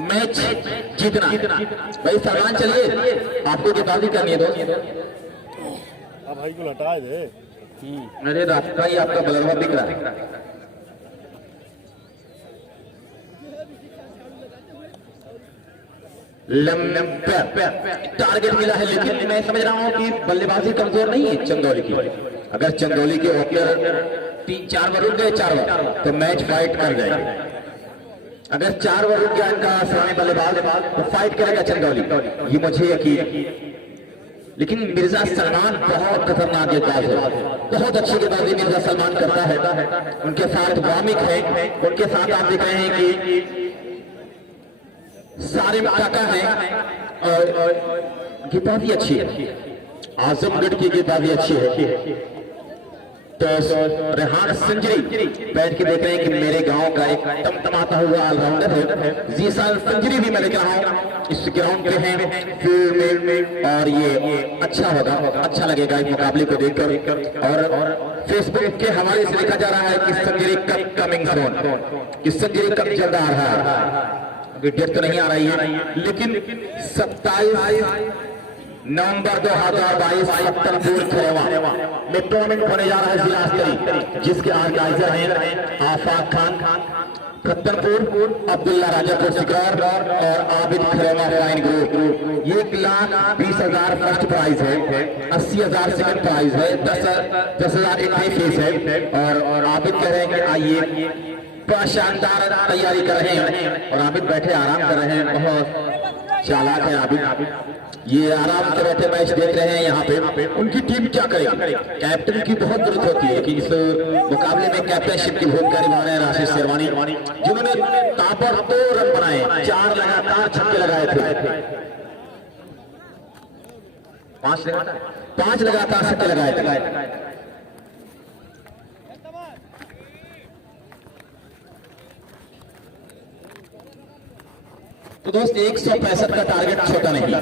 मैच जीतना भाई। सलमान चलिए, आपको जवाबी करनी है दोस्त। भाई को हटा दे। अरे रास्ता ही आपका बलरवा दिख रहा है। टारगेट मिला है, लेकिन मैं समझ रहा हूं कि बल्लेबाजी कमजोर नहीं है चंदौली की। अगर चंदौली के ओपनर 3-4 ओवर रुक गए, 4 ओवर, तो मैच फाइट कर जाएंगे। अगर 4 ओवर रुक गया इनका सामने बल्लेबाज तो फाइट करेगा चंदौली, ये मुझे यकीन। लेकिन मिर्जा सलमान बहुत खतरनाक गेंदबाज है, बहुत अच्छी गेंदबाजी मिर्जा सलमान करता है। उनके साथ वामिक है, उनके साथ आप देख रहे हैं कि सारे काका है और गेंदबाजी अच्छी है। आजमगढ़ की गेंदबाजी अच्छी है। तो रेहान संजरी बैठ के देख रहे हैं कि मेरे गांव का एक टमटमाता हुआ ऑलराउंडर है। जीसान संजरी भी मैं देख रहा हूं इस ग्राउंड पे हैं फील्ड में, और ये अच्छा होगा, अच्छा लगेगा इस मुकाबले को देखकर। और फेसबुक के हवाले से लिखा जा रहा है कि संजरी कब कमिंग सोन, कि संजरी कब जल्द आ रहा है। अभी डेट तो नहीं आ रही है, लेकिन 27 नवंबर 2022 रतनपुर खरेवा में टूर्नामेंट होने जा रहा है जिला स्तरीय, जिसके ऑर्गेनाइजर हैं आफाक खान रतनपुर, अब्दुल्ला राजापुर सिकरौर और Abid Khareva fine group. 1,20,000 first prize है, 80,000 सेकंड प्राइज है, 10,000 एंट्री फीस है। और आबिद कह रहे हैं कि आइए, शानदार तैयारी कर रहे हैं और आबिद बैठे आराम कर रहे हैं। बहुत चालाक है आबिद, ये आराम से बैठे मैच देख रहे हैं यहाँ पे। उनकी टीम क्या करेगी? कैप्टन की बहुत जरूरत होती है कि इस मुकाबले में कैप्टनशिप की भूमिका निभा रहे हैं राशिद शेरवानी, जिन्होंने ताबड़तोड़ रन बनाए, 4 लगातार छक्के लगाए थे, 5 लगातार छक्के लगाए थे। तो दोस्त 165 का टारगेट छोटा नहीं,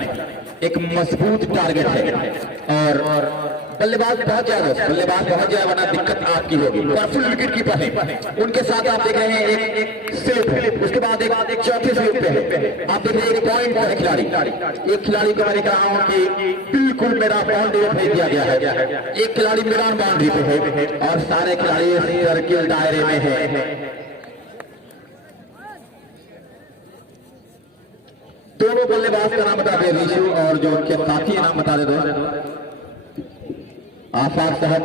एक मजबूत टारगेट है और बल्लेबाज पहुंच जाए दोस्त, बल्लेबाज पहुंच जाए वरना दिक्कत आपकी होगी। फुल विकेट कीपर है, उनके साथ आप देख रहे हैं एक स्लिप है, उसके बाद एक चौथी स्लिप पे है, आप देख रहे हैं एक पॉइंट है खिलाड़ी, एक खिलाड़ी को मैं देख रहा हूँ कि बिल्कुल मेरा बाउंड्री भेज दिया गया है, एक खिलाड़ी मेरा बाउंड्री पे है और सारे खिलाड़ी सर्किल दायरे में है। दोनों बल्लेबाज का नाम बता दे ऋषु और जो उनके साथी नाम बता दे दो। आफाक साहब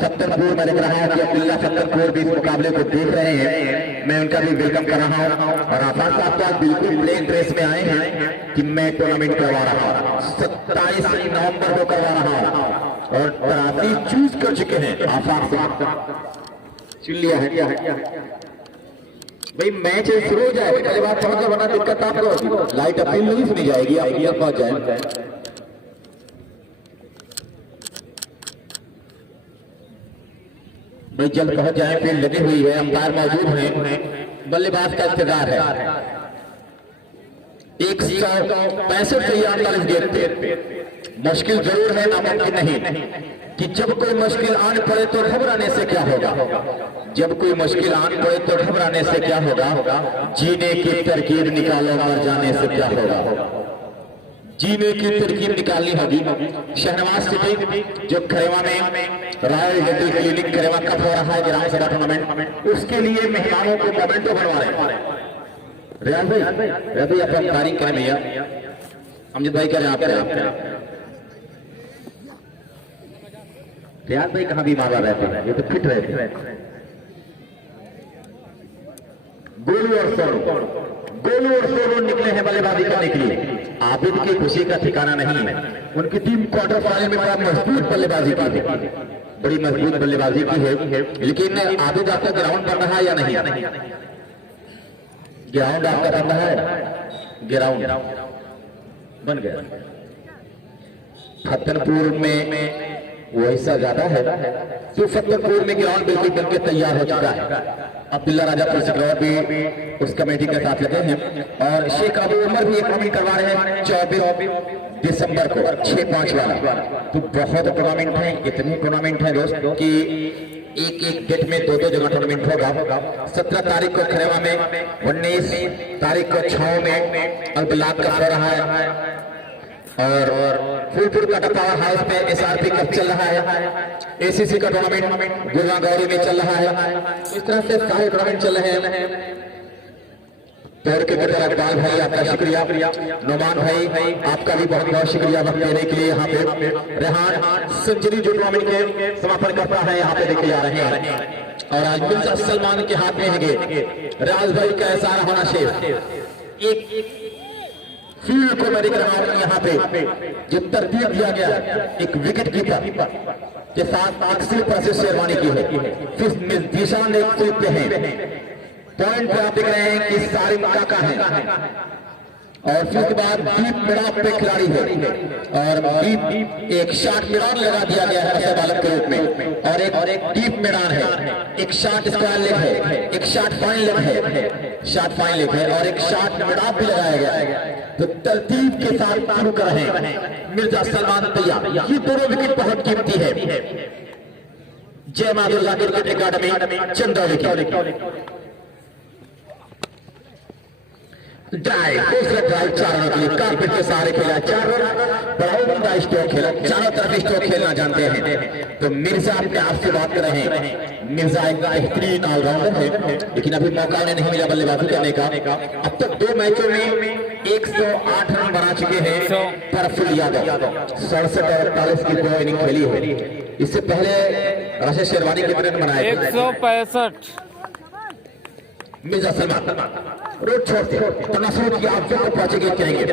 सत्तरपुर में दिख रहा है कि अब्दुल्ला सत्तरपुर भी इस मुकाबले को देख रहे हैं, मैं उनका भी वेलकम कर रहा हूं। और आफाक साहब तो आज बिल्कुल प्लेन ड्रेस में आए हैं कि मैं टूर्नामेंट करवा रहा हूं, 27 नवंबर को करवा रहा हूं और तरासी चूज कर चुके हैं। आफाक साहब चुन लिया है भाई, मैच शुरू हो जाए, पहले बात पहुंच जाए वरना दिक्कत आपको होगी, लाइट अपील नहीं सुनी जाएगी, आप यहाँ पहुंच जाए। भाई जल्द पहुंच जाए, फील्ड लगी हुई है, अंपायर मौजूद हैं, बल्लेबाज का इंतजार है। 165 चाहिए 48 गेंद पे, मुश्किल जरूर है, नामुमकिन नहीं कि जब कोई मुश्किल आन पड़े तो घबराने से क्या होगा, जब कोई मुश्किल आन पड़े तो घबराने से क्या होगा, जीने की तरकीब निकालो मर जाने से क्या होगा, जीने की तरकीब निकालनी होगी। शहनवाज सिटी जो खरेवा में रॉयल डेंटल क्लिनिक खरेवा कप हो रहा है ग्राम सभा टूर्नामेंट, उसके लिए मेहमानों को मोमेंटो बनवा रहे हैं। रियाज भाई अपनी तारीफ करें भैया, अमजद भाई करें आप रियाज भाई कहाँ बीमार रहते हैं, ये तो फिट रहते हैं। गोलू और सोनू निकले हैं बल्लेबाजी करने के लिए। आबिद की खुशी का ठिकाना नहीं है, उनकी टीम क्वार्टर फाइनल में बड़ा मजबूत बल्लेबाजी की है, बड़ी मजबूत बल्लेबाजी की है, लेकिन आबिद आपका ग्राउंड बन रहा है या नहीं? ग्राउंड आपका बन रहा है, ग्राउंड बन गया। फतेहपुर में वैसा ज्यादा है तो फतेहपुर में ग्राउंड बिल्कुल बनके तैयार हो चुका है। अब्दुल्ला राजापुर सिकरौर भी उस कमेटी के साथ लगे हैं और शेख अबू उमर भी एक टूर्नामेंट करवा रहे हैं 24 दिसंबर को 6-5 वाला। तो बहुत टूर्नामेंट है, इतने टूर्नामेंट है दोस्तों कि एक डेट में 2 जगह टूर्नामेंट होगा। 17 तारीख को खरेवा में, 19 तारीख को छाव में अलबलाद का हो रहा है और फूलपुर का पावर हाउस में एसआरपी कप चल रहा है, एसीसी का टूर्नामेंट गुरुआ गौरी में चल रहा है। इस तरह से सारे टूर्नामेंट चल रहे हैं। दौड़ के बेटा अकबाल भाई आपका शुक्रिया, नुमान भाई आपका भी बहुत बहुत शुक्रिया वक्त देने के लिए। यहाँ पे रेहान सेंचुरी जो टूर्नामेंट के समापन करता है यहाँ पे देखे जा रहे हैं और आज मिर्जा सलमान के हाथ में है राज भाई का ऐसा होना शेर। एक फील्ड को मैं देख रहा हूं यहाँ पे जो तरतीब दिया गया, एक विकेट कीपर के साथ अक्सर पर शेरवानी की है, फिर निशान एक स्लिप पे है, पॉइंट पे आप देख रहे हैं कि सारिम काका है और फिर उसके बाद डीप मिडाप पे खिलाड़ी है और डीप एक शॉट मिडान लगा दिया गया है असद आलम के रूप में और एक डीप मिडान है, एक शॉट स्क्वायर लेग है, एक शॉट फाइन लेग है, शॉट फाइन लेग है और एक शॉट मिडाप भी लगाया गया है। तो तरतीब के साथ शुरू कर रहे हैं मिर्जा सलमान तैयार। ये दोनों विकेट बहुत कीमती है। जय मां दुर्गा क्रिकेट अकादमी चंदौली की ड्राइव, दूसरा ड्राइव 4 रन के लिए कारपेट के सहारे खेला 4 रन, बड़ा उम्दा स्ट्रोक खेला, चारों तरफ स्ट्रोक खेलना जानते हैं। तो मिर्जा अपने आप से बात कर रहे हैं, मिर्जा एक बेहतरीन ऑलराउंडर है लेकिन अभी मौका उन्हें नहीं मिला बल्लेबाजी करने का। अब तक 2 मैचों में 108 रन बना चुके हैं प्रफुल्ल यादव, 67 और 48 की 2 इनिंग खेली है। इससे पहले राशिद शेरवानी के रन बनाए 165 मिर्जा सलमान रोड छोड़ते तनासुर की आप जब पहुंचेंगे करेंगे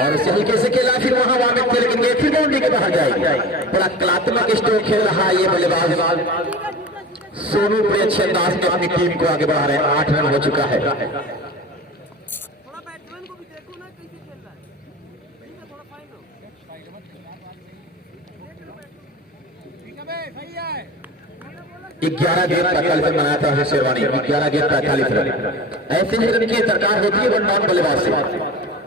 और उसे हल्के से खेला, फिर वहां वामिक थे लेकिन ये फिर बाउंड्री के बाहर जाएगी। बड़ा कलात्मक स्ट्रोक खेल रहा है ये बल्लेबाज सोनू, बड़े अच्छे अंदाज में अपनी टीम को आगे बढ़ा रहे हैं। 8 रन हो चुका है। ग्यारह गेंद 45 रन बनाया था शेरवानी, 11 गेंद 45 रन। ऐसे ही रन की दरकार होती है वन डाउन बल्लेबाज से,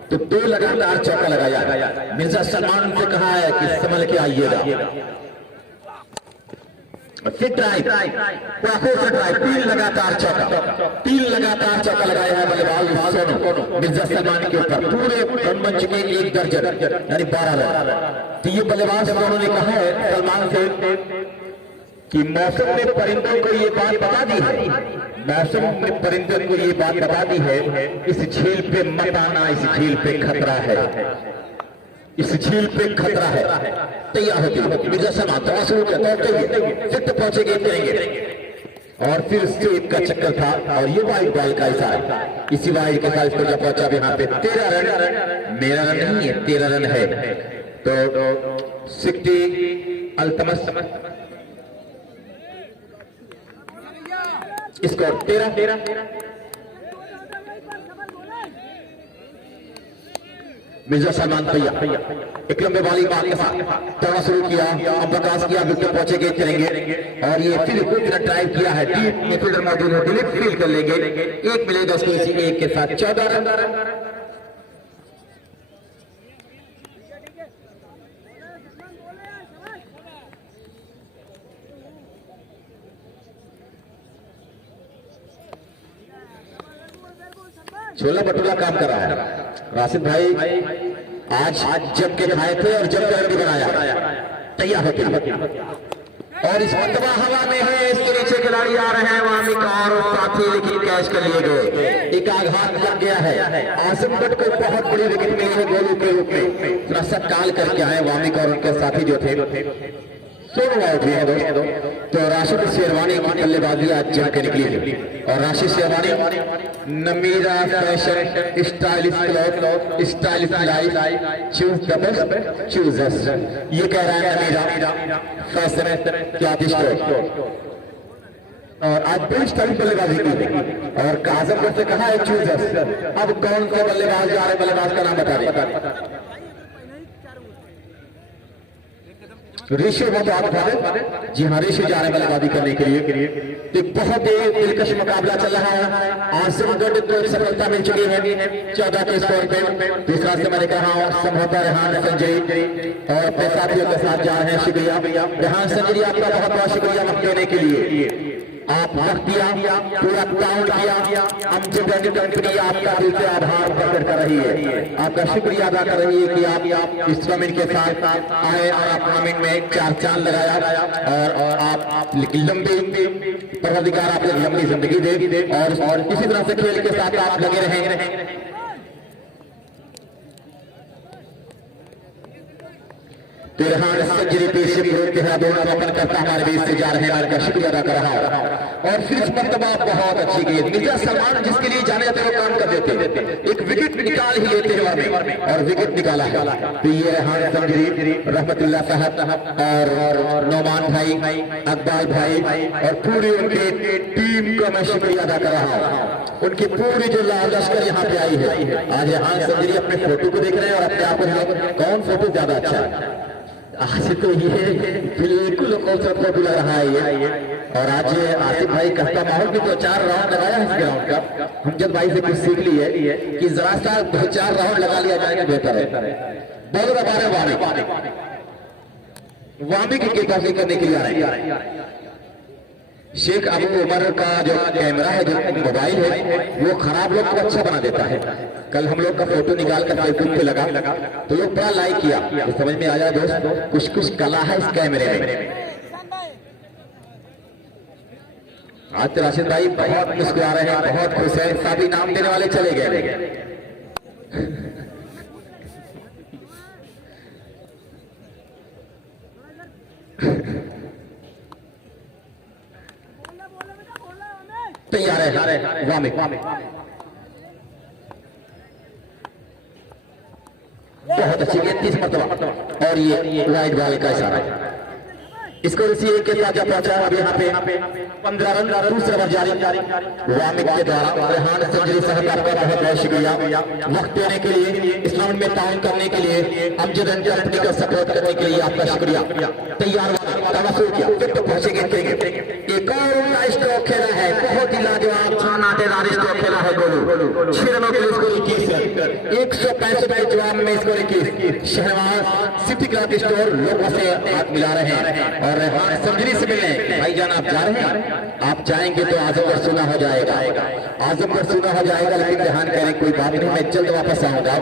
तो 2 लगातार चौका लगाया। मिर्जा सलमान से कहा है कि संभल के आइएगा। फिर ड्राइव, 3 लगातार चौका लगाया है बल्लेबाज सोनू मिर्जा सलमान के ऊपर। पूरे रन बन चुके 1 दर्जन यानी 12 रन। तो ये बल्लेबाज सोनू ने कहा है सलमान से कि मौसम में परिंदों को ये बात बता दी है, मौसम में परिंदों को ये बात बता दी है, इस झील पे मत आना, इस झील पे खतरा है, इस झील पे खतरा है। तैयार होती मिर्जा सलमान शुरू करते फिर तो पहुंचेंगे करेंगे और फिर स्टेप का चक्कर था और ये वाइड बॉल का इशारा, इसी वाइड के साथ जब पहुंचा यहाँ पे 13 रन, मेरा रन नहीं है 13 रन है। तो 60 अल्तमस स्कोर 13। मिर्जा सलमान तैयार, एक लंबे वाली बात के साथ दौड़ा शुरू किया, अब प्रकाश किया, विकेट पहुंचेंगे चलेंगे और ये फिर ड्राइव किया है। डीप मिडफील्डर मौजूद है, दिलीप फील्ड कर लेंगे, 1 मिलेगा उसको, इसी 1 के साथ 14 रन। छोला भटूरा काम कर रहा है राशिद भाई, आज जम के खाए थे और जम कर भी बनाया। तैयार होते और इस मरतबा हवा में है, इसके नीचे खिलाड़ी आ रहे हैं वामिक और साथी, लेकिन कैच कर लिए गए। एक आघात लग गया है, आसिम भट्ट को बहुत बड़ी विकेट मिली है गोलू के रूप में। थोड़ा सा टाल करके आए वामिक और उनके साथी जो थे, सोनू आउट हुए हैं 2। तो राशिद शेरवानी की बल्लेबाजी आज जम के निकली और Rashid Sherwani Namira fashion stylish cloth stylish life choose the best choose us, ये कह रहा है नमीरा फैशन क्या और आज बेस्ट टाइम बल्लेबाजी की और काजम से कहा है चूज अस। अब कौन सा बल्लेबाज जा रहे, बल्लेबाज का नाम बता दें। ऋषि बहुत आगे, जी हाँ ऋषि जा रहे हैं बल्लेबाजी करने के लिए। एक बहुत दिलकश मुकाबला चल रहा है। आसिमगढ़ को सफलता मिल चुकी है 14 के स्कोर पे। दूसरा से मैंने कहा समझौता रेहान संजरी और अपने साथियों के साथ जा रहे हैं। शुक्रिया रेहान संजरी, आपका बहुत बहुत शुक्रिया वक्त देने के लिए। आप वक्त दिया, पूरा काउंट किया, अमजद कंपनी आपका दिल से आभार प्रकट कर रही है, आपका शुक्रिया अदा कर रही है कि आप इस टूर्नामेंट के साथ आए और आप टूर्नामेंट में 4 चांद लगाया और आप लंबी परवरदिगार आप लंबी जिंदगी दे और इसी तरह से खेल के साथ आप लगे रहें। रेहान संजरी पेश देहरादून करता हमारे बीच से जा रहे हैं, उनका शुक्रिया अदा कर रहा हूं। और फिर इस मरतबा बहुत अच्छी गेंद, मिर्जा सलमान जिसके लिए जाने जाते वो काम कर देते, एक विकेट निकाल ही लेते हैं और विकेट निकाला है। तो ये रेहान संजरी, रहमतुल्लाह साहब और नौमान भाई, अकबाल भाई और पूरी उनकी टीम को मैं शुक्रिया अदा कर रहा हूँ। उनकी पूरी जो लश्कर यहाँ पे आई है। आज रेहान संजरी अपने फोटो को देख रहे हैं और अपने आप को कौन फोटो ज्यादा अच्छा है, आज तो ये बिल्कुल खूबसूरत फोटो लग रहा है ये। और आज आसिफ भाई कहता माहौल भी 2-4 राउंड लगाया है इस ग्राउंड का। हमजद भाई से कुछ सीख ली है कि जरा सा 2-4 राउंड लगा लिया जाएगा बेहतर है। बॉलर आ रहे वामी की गेंदबाजी करने के लिए आ रहे हैं। शेख अबू उमर का जो कैमरा है, जो मोबाइल है, वो खराब लोग को अच्छा बना देता है। कल हम लोग का फोटो निकाल कर फेसबुक पे लगा तो लोग बड़ा लाइक किया। तो समझ में आ जाए दोस्त, कुछ कला है इस कैमरे में। आज राशिद भाई बहुत मुस्कुरा रहे हैं, बहुत खुश है, सभी नाम देने वाले चले गए। तैयार है वामिक, बहुत अच्छी गेंद 30 मरतबा और ये वाइड बॉल का इशारा है। इसको रिसीवर के साथ जब पहुंचा अब यहाँ पे 15 रन दूसरा ओवर जारी वामिक के द्वारा। रेहान संजरी साहब आपका बहुत बहुत शुक्रिया वक्त देने के लिए, इस राउंड में ताउन करने के लिए, अमजद कंपनी का सपोर्ट करने के लिए आपका शुक्रिया। तैयार किया फिर तो पहुंचेंगे। एक और उनका स्ट्रोक खेला है, बहुत ही लाजवाब नाटेदार स्ट्रोक खेला है गोलू। 6 रनों के लिए इसको 21 रन, 165 के जवाब में इसको 21। शहनवाज सिटी क्राफ्ट स्टोर लोगों से हाथ मिला रहे हैं और रेहान संजरी से मिलने। भाईजान आप जा रहे हैं, आप जाएंगे तो आजमगढ़ सुना हो जाएगा, आजमगढ़ सुना हो जाएगा। लेकिन रेहान कह रहे कोई बात नहीं, मैं जल्द वापस आऊंगा,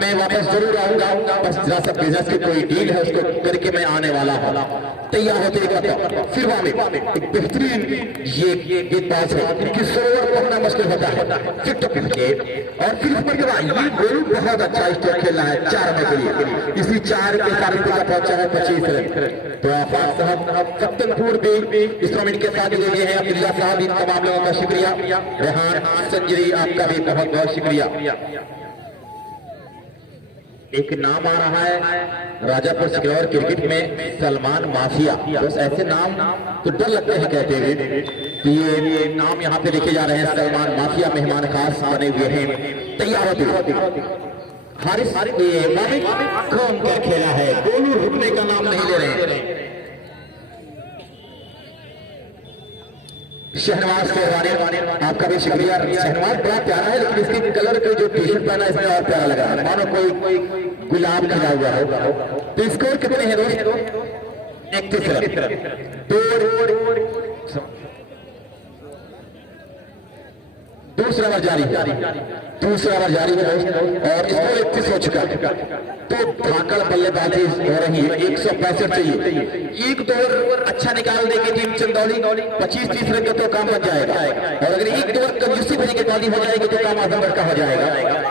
मैं वापस जरूर आऊंगा, बस जरा सा बिजनेस की कोई डील है उसको करके मैं आने वाला हूँ। तैयार होते फिर एक बेहतरीन ये गेंदबाज है, इनकी सरोवर पकड़ना मुश्किल होता है। फिर तो और फिर ये गोलू बहुत अच्छा स्ट्रोक खेलना है 4 रनों के लिए। इसी 4 के साथ पहुंचा है 25 रन। तो आफाक साहब कप्तानपुर भी इस टूर्नामेंट के साथ जुड़े हुए हैं। अब्दुल्ला साहब इन तमाम लोगों का शुक्रिया। रेहान संजरी आपका भी बहुत बहुत शुक्रिया। एक नाम आ रहा है राजापुर सिक्योर क्रिकेट में सलमान माफिया, बस ऐसे नाम तो डर लगते हैं कहते हुए कि ये नाम यहाँ पे लिखे जा रहे हैं। सलमान माफिया मेहमान खास बने हुए हैं। तैयार होते हारिस कौन क्या खेला है, गोलू रुकने का नाम नहीं ले रहे हैं। शहनवाज शेरवानी आपका भी शुक्रिया। शहनवाज बड़ा प्यारा है, लेकिन इसके कलर के जो टी शर्ट पहना है इसमें और प्यारा लगा है, मानो कोई गुलाब खिला हुआ हो। तो स्कोर कितने हैं दोस्त? 31 रन। दूसरा ओवर जारी है दोस्त और स्कोर 31 हो चुका है। तो धाकड़ बल्लेबाजी हो रही है, 165 चाहिए। एक दो ओवर अच्छा निकाल देगी टीम चंदौली, 25-30 रन का तो काम बन जाएगा। और अगर एक दो ओवर कंजूसी भरी की बॉलिंग हो जाएगी तो काम आजमगढ़ का हो जाएगा।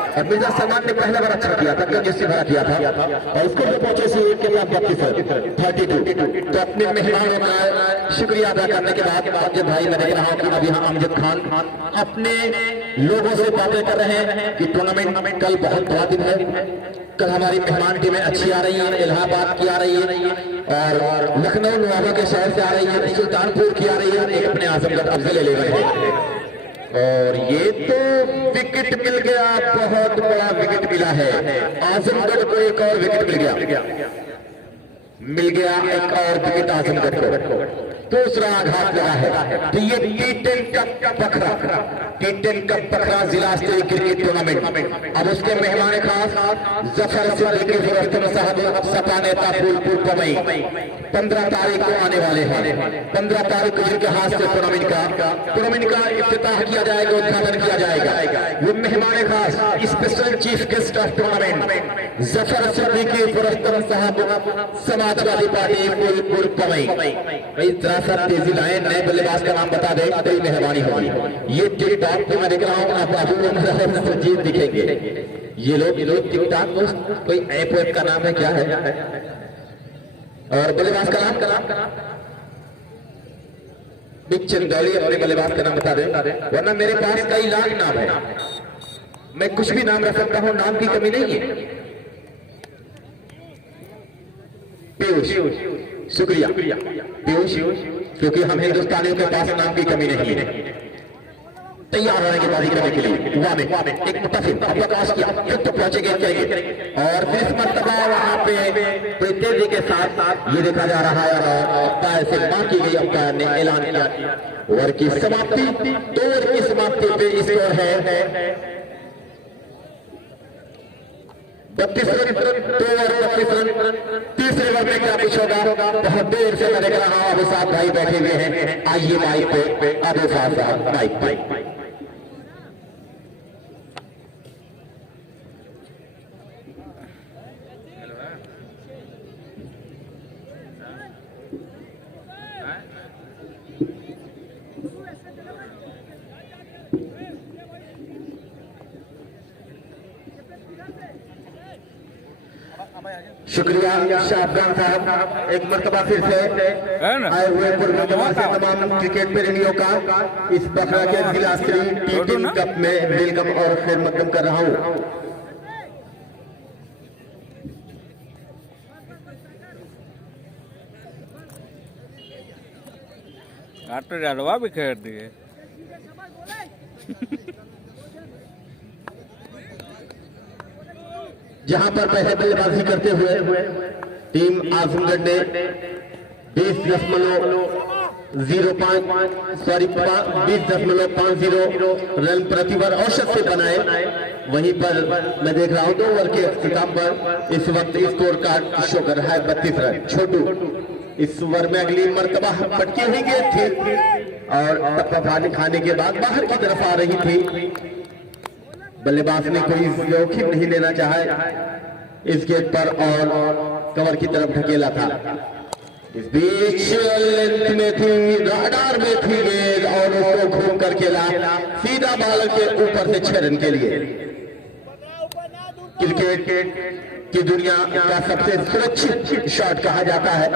और मिर्जा सलमान ने पहला बार अच्छा किया था, कंजूसी भरा किया था और उसको पहुंचे से 1 के साथ 32। तो अपने मेहमानों का शुक्रिया अदा करने के बाद अमजद भाई मैं देख रहा हूँ कि अभी यहाँ अमजद खान अपने लोगों से बातें कर रहे हैं कि टूर्नामेंट कल बहुत बड़ा दिन है। कल हमारी मेहमान टीमें अच्छी आ रही हैं, इलाहाबाद की आ रही है और लखनऊ नवाबों के शहर से आ रही है, सुल्तानपुर की आ रही है, एक अपने आजमगढ़ अफजल ले रहे हैं। और ये तो विकेट मिल गया, बहुत बड़ा विकेट मिला है आजमगढ़ को। एक और विकेट मिल गया एक और विकेट आजमगढ़ को। दूसरा आघात लगा है। तो ये टी10 कप बखरा जिला स्तरीय क्रिकेट टूर्नामेंट अब उसके मेहमान खास जफर सिद्दीकी साहब सपा नेता फूलपुर पवई 15 तारीख को आने वाले हैं। 15 तारीख को जिनके हाथ से टूर्नामेंट का इफ्तिताह किया जाएगा, उद्घाटन किया जाएगा। वो मेहमान खास special chief guest of tournament Zafar Siddiqui साहब समाजवादी पार्टी फूलपुर पवई। तेजी लाए, नए बल्लेबाज का नाम बता दें तो मेहरबानी होगी। ये टिकटॉक पे मैं देख रहा हूँ आप संजीव दिखेंगे। ये लोग टिकटॉक कोई ऐप का नाम है, क्या है और बल्लेबाज का नाम चंदौली अपने बल्लेबाज का नाम बता दें, वरना मेरे पास कई लाख नाम है, मैं कुछ भी नाम रख सकता हूँ, नाम की कमी नहीं है। पीयूष शुक्रिया पीयूष, क्योंकि हम हिंदुस्तानियों के पास नाम की कमी नहीं है। तैयार होने की बाजी करने के लिए वामिक एक मुतफिक प्रकाश किया, फिर तो पहुंचेंगे और फिर इस मर्तबा वहां पे बड़ी तेजी के साथ ये देखा जा रहा है अंपायर से मां की गई, अंपायर ने ऐलान किया ओवर की समाप्ति। 2 ओवर की समाप्ति पे स्कोर है 32 रन, 2 ओवर 32 रन। तीसरे ओवर में क्या कुछ होगा, बहुत देर से मैं देख रहा हूं अभी साथ भाई बैठे हुए हैं। आइए माइक पे अबू साहब माइक। शुक्रिया शाहजहां साहब, एक मरतबा फिर से है ना? आए हुए पूर्व तमाम क्रिकेट प्रेमियों का इस बखरा के जिला स्तरीय टी कप में वेलकम और खैर मकदम कर रहा हूँ। आटे जाडवा भी खेल दिए। जहां पर पहले बल्लेबाजी करते हुए टीम आजमगढ़ ने 20.50 रन प्रति ओवर औसत से बनाए। वहीं पर मैं देख रहा हूं 2 ओवर के अख्तिताम पर इस वक्त स्कोर कार्ड शो कर रहा है 32 रन। छोटू इस ओवर में अगली मर्तबा पटकी हुई गेंद थी और पानी खाने के बाद बाहर की तरफ आ रही थी। बल्लेबाज ने कोई जोखिम नहीं लेना चाहा इस गेंद पर और कवर की तरफ ढकेला था। इस बीच लेंथ में थी, राडार में थी गेंद और उसको घूम कर खेला सीधा बाल के ऊपर से 6 रन के लिए। क्रिकेट की दुनिया का सबसे सुरक्षित शॉट कहा जाता है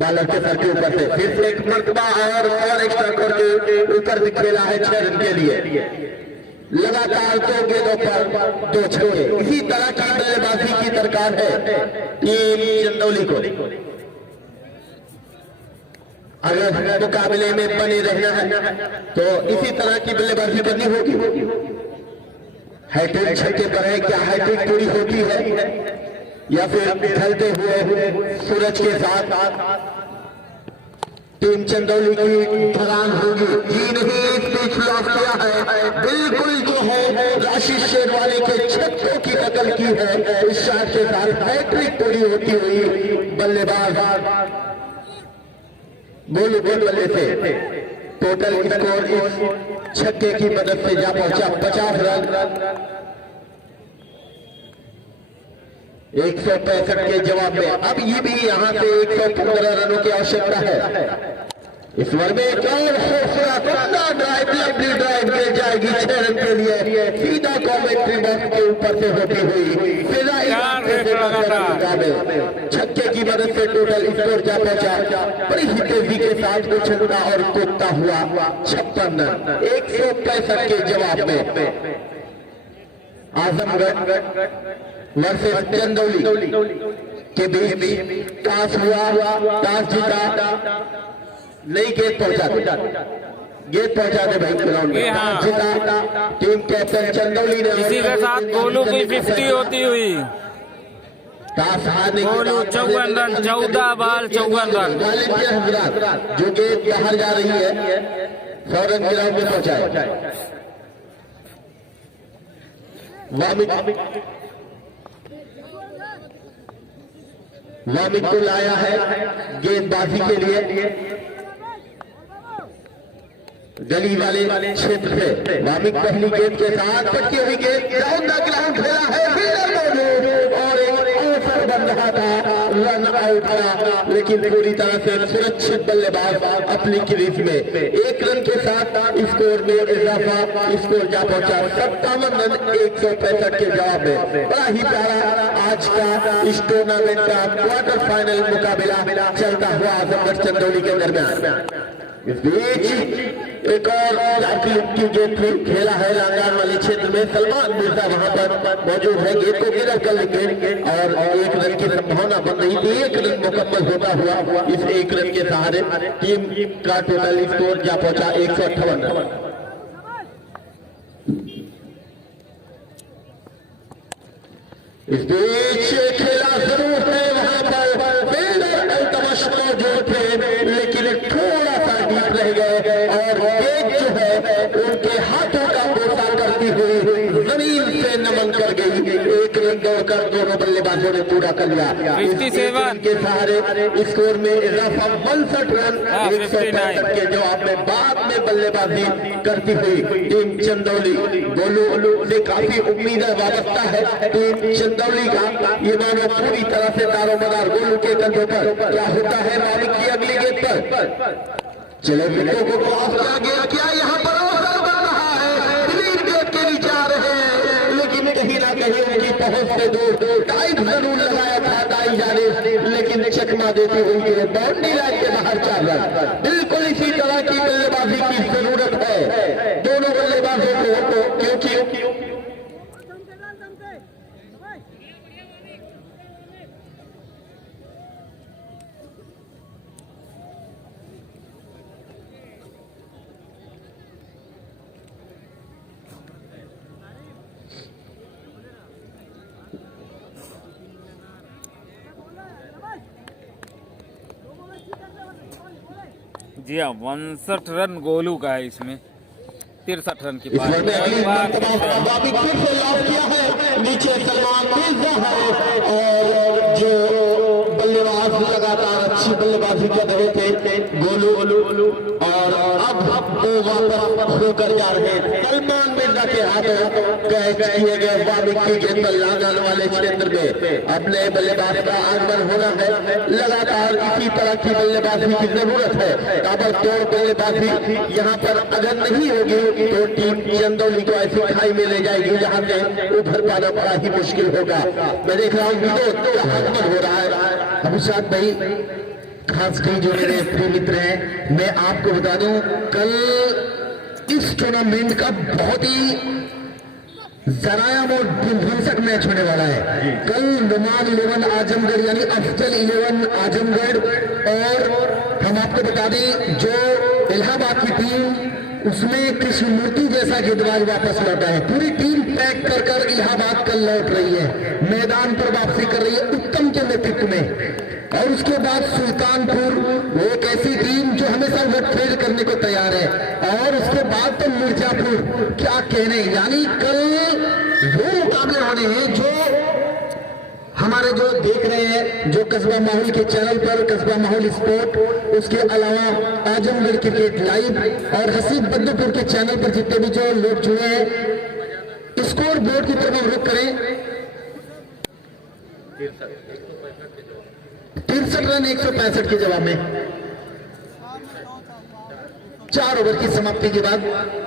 बॉलर के सर के ऊपर से। फिर से एक मरतबा और एक्स्ट्रा करके ऊपर से खेला है 6 रन के लिए। लगातार 2 गेंदों पर 2 छक्के। इसी तरह की बल्लेबाजी की दरकार है टीम चंदौली को अगर मुकाबले में बने रहना है तो इसी तरह की बल्लेबाजी करनी होगी। हैट्रिक छक्के पर है, क्या हैट्रिक पूरी होती है या फिर ढलते हुए सूरज के साथ टीम चंदौली की ढलान होगी? जी नहीं, स्पीच लॉस किया है बिल्कुल जो है राशि शेरवानी के छक्कों की नकल की है। इस शॉट के साथ हैट्रिक पूरी होती हुई बल्लेबाज गोलू बल्ले से टोटल स्कोर इस छक्के की मदद से जा पहुंचा 50 रन। 165 के जवाब में अब ये भी यहां से 115 रनों की आवश्यकता है। इस ओवर में एक और ड्राइव लंबी ड्राइव मिल जाएगी 6 रन के लिए सीधा कमेंट्री बॉक्स के ऊपर से होती हुई छक्के की मदद से टोटल स्कोर जा पहुंचा बड़ी ही तेजी के साथ उछलता और कूदता हुआ 56 रन 165 के जवाब में। आजमगढ़ वर्सेस चंदौली के बीच टॉस हुआ, टॉस जीता, नई गेंद पहुंचा दे भाई ग्राउंड में। टॉस जीता टीम कैप्टन चंदौली ने। इसी के साथ गोलू की 50 होती हुई टॉस हारने गोलू 54 रन 14 बाल 54 रन। जो गेंद बाहर जा रही है 100 रन ग्राउंड में पहुंचाए। वामिक को लाया है गेंदबाजी के लिए गली वाले क्षेत्र से। वामिक पहली गेंद के साथ पटकी हुई गेंद ग्राउंड खेला है और एक अवसर बन रहा था, रन आउट था, लेकिन पूरी तरह से सुरक्षित बल्लेबाज अपनी क्रीज में 1 रन के साथ स्कोर में इजाफा। स्कोर जा पहुंचा 57 रन 165 के जवाब में। बड़ा ही प्यारा आज का इस टूर्नामेंट का क्वार्टर फाइनल मुकाबला चलता हुआ आजमगढ़ चंदौली के दरमियान। इस बीच एक और की गेंद खेला है लांगार वाले क्षेत्र में। सलमान मिर्जा वहां पर मौजूद है, गेंद को गिरफ्त कर लेंगे और 1 रन की संभावना बन रही थी। 1 रन मुकम्मल होता हुआ इस 1 रन के सहारे टीम का टोटल स्कोर जा पहुंचा 158 रन। इस बीच खेला जरूर है वहां पर फील्डर अल्तमश मौजूद थे, लेकिन थोड़ा सा डीप रह गए और गेंद जो है उनके हाथों का बोसा करती हुई जमीन से नमन कर गई। 1 रन दौड़कर दोनों बल्लेबाजों ने पूरा कर लिया। 57 के सहारे स्कोर में इजाफा 62 रन 165 के जवाब में। बाद में बल्लेबाजी करती हुई टीम चंदौली गोलू से काफी उम्मीदें वाबस्ता है टीम चंदौली का। ये मानो पूरी तरह से दारोमदार गोलू के कंधों पर। क्या होता है मालिक की अगली गेंद पर? चले विकेटों को क्रॉस किया गया, क्या यहाँ पर अवसर बन रहा है? क्लीन गेंद के नीचे आ रहे हैं, लेकिन कहीं ना कहीं उनकी पहुंच से दूर। डाइव जरूर लगाया था, चकमा देती हुई कि बाउंड्री लाइन के बाहर 4 रन। बिल्कुल इसी तरह की बल्लेबाजी की जरूरत है दोनों बल्लेबाजों को, क्योंकि जी हाँ 62 रन गोलू का है इसमें, 63 रन की इस ओवर में अगली पारी। मरतबा फिर से लॉक किया है, नीचे सलमान मिर्जा है और जो बल्लेबाज लगातार अच्छी बल्लेबाजी कर रहे थे गोलू, और अब वो वापस होकर जा रहे हैं। सलमान मिर्जा के हाथों कैच किए गए वामिक की गेंद पर लांगल वाले क्षेत्र में अपने बल्लेबाज का आगमन होना है। लगातार इसी तरह की बल्लेबाजी की जरूरत है। ताबड़तोड़ बल्लेबाजी यहाँ पर अगर नहीं होगी तो टीम चंदौली को ऐसी खाई में ले जाएगी जहाँ से उभर पाना बड़ा ही मुश्किल होगा। मैं देख रहा हूँ विनोद का आगमन हो रहा है। अभिषेक भाई खास कई जो मेरे प्रिय मित्र हैं, मैं आपको बता दूं कल इस टूर्नामेंट का बहुत ही जरायाम और विध्वंसक मैच होने वाला है। कल नुमान 11 आजमगढ़ यानी अफजल 11 आजमगढ़, और हम आपको बता दें जो इलाहाबाद की टीम उसमें कृष्णमूर्ति जैसा गेंदबाज वापस लौटा है। पूरी टीम पैक कर इलाहाबाद कल लौट रही है, मैदान पर वापसी कर रही है उत्तम के नेतृत्व में। और उसके बाद सुल्तानपुर वो एक ऐसी टीम जो हमेशा वोट फेल करने को तैयार है, और उसके बाद तो मिर्जापुर, क्या कहने। यानी कल वो मुकाबले होने हैं जो हमारे जो देख रहे हैं जो कस्बा माहौल के चैनल पर, कस्बा माहौल स्पोर्ट, उसके अलावा आजमगढ़ क्रिकेट लाइव और हसीब बद्दूपुर के चैनल पर जितने भी जो लोग जुड़े हैं, स्कोर बोर्ड की तरफ हम रुख करें। 63 रन 165 के जवाब में 4 ओवर की समाप्ति के बाद।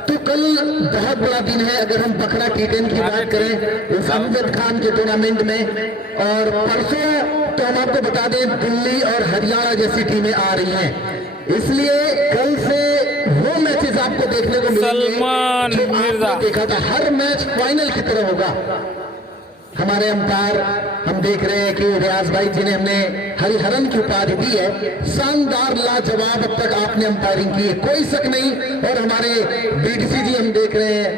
तो कल बहुत बड़ा दिन है अगर हम बखरा T10 की बात करें उस अमजद खान के टूर्नामेंट में, और परसों तो हम आपको बता दें दिल्ली और हरियाणा जैसी टीमें आ रही हैं, इसलिए कल से वो मैचेस आपको देखने को मिलेंगे सलमान जो मिर्जा आपने देखा था। हर मैच फाइनल की तरह होगा। हमारे अंपायर हम देख रहे हैं कि रियाज भाई जिन्हें हमने हरिहरन की उपाधि दी है, शानदार लाजवाब अब तक आपने अंपायरिंग की है, कोई शक नहीं। और हमारे बीडीसी जी हम देख रहे हैं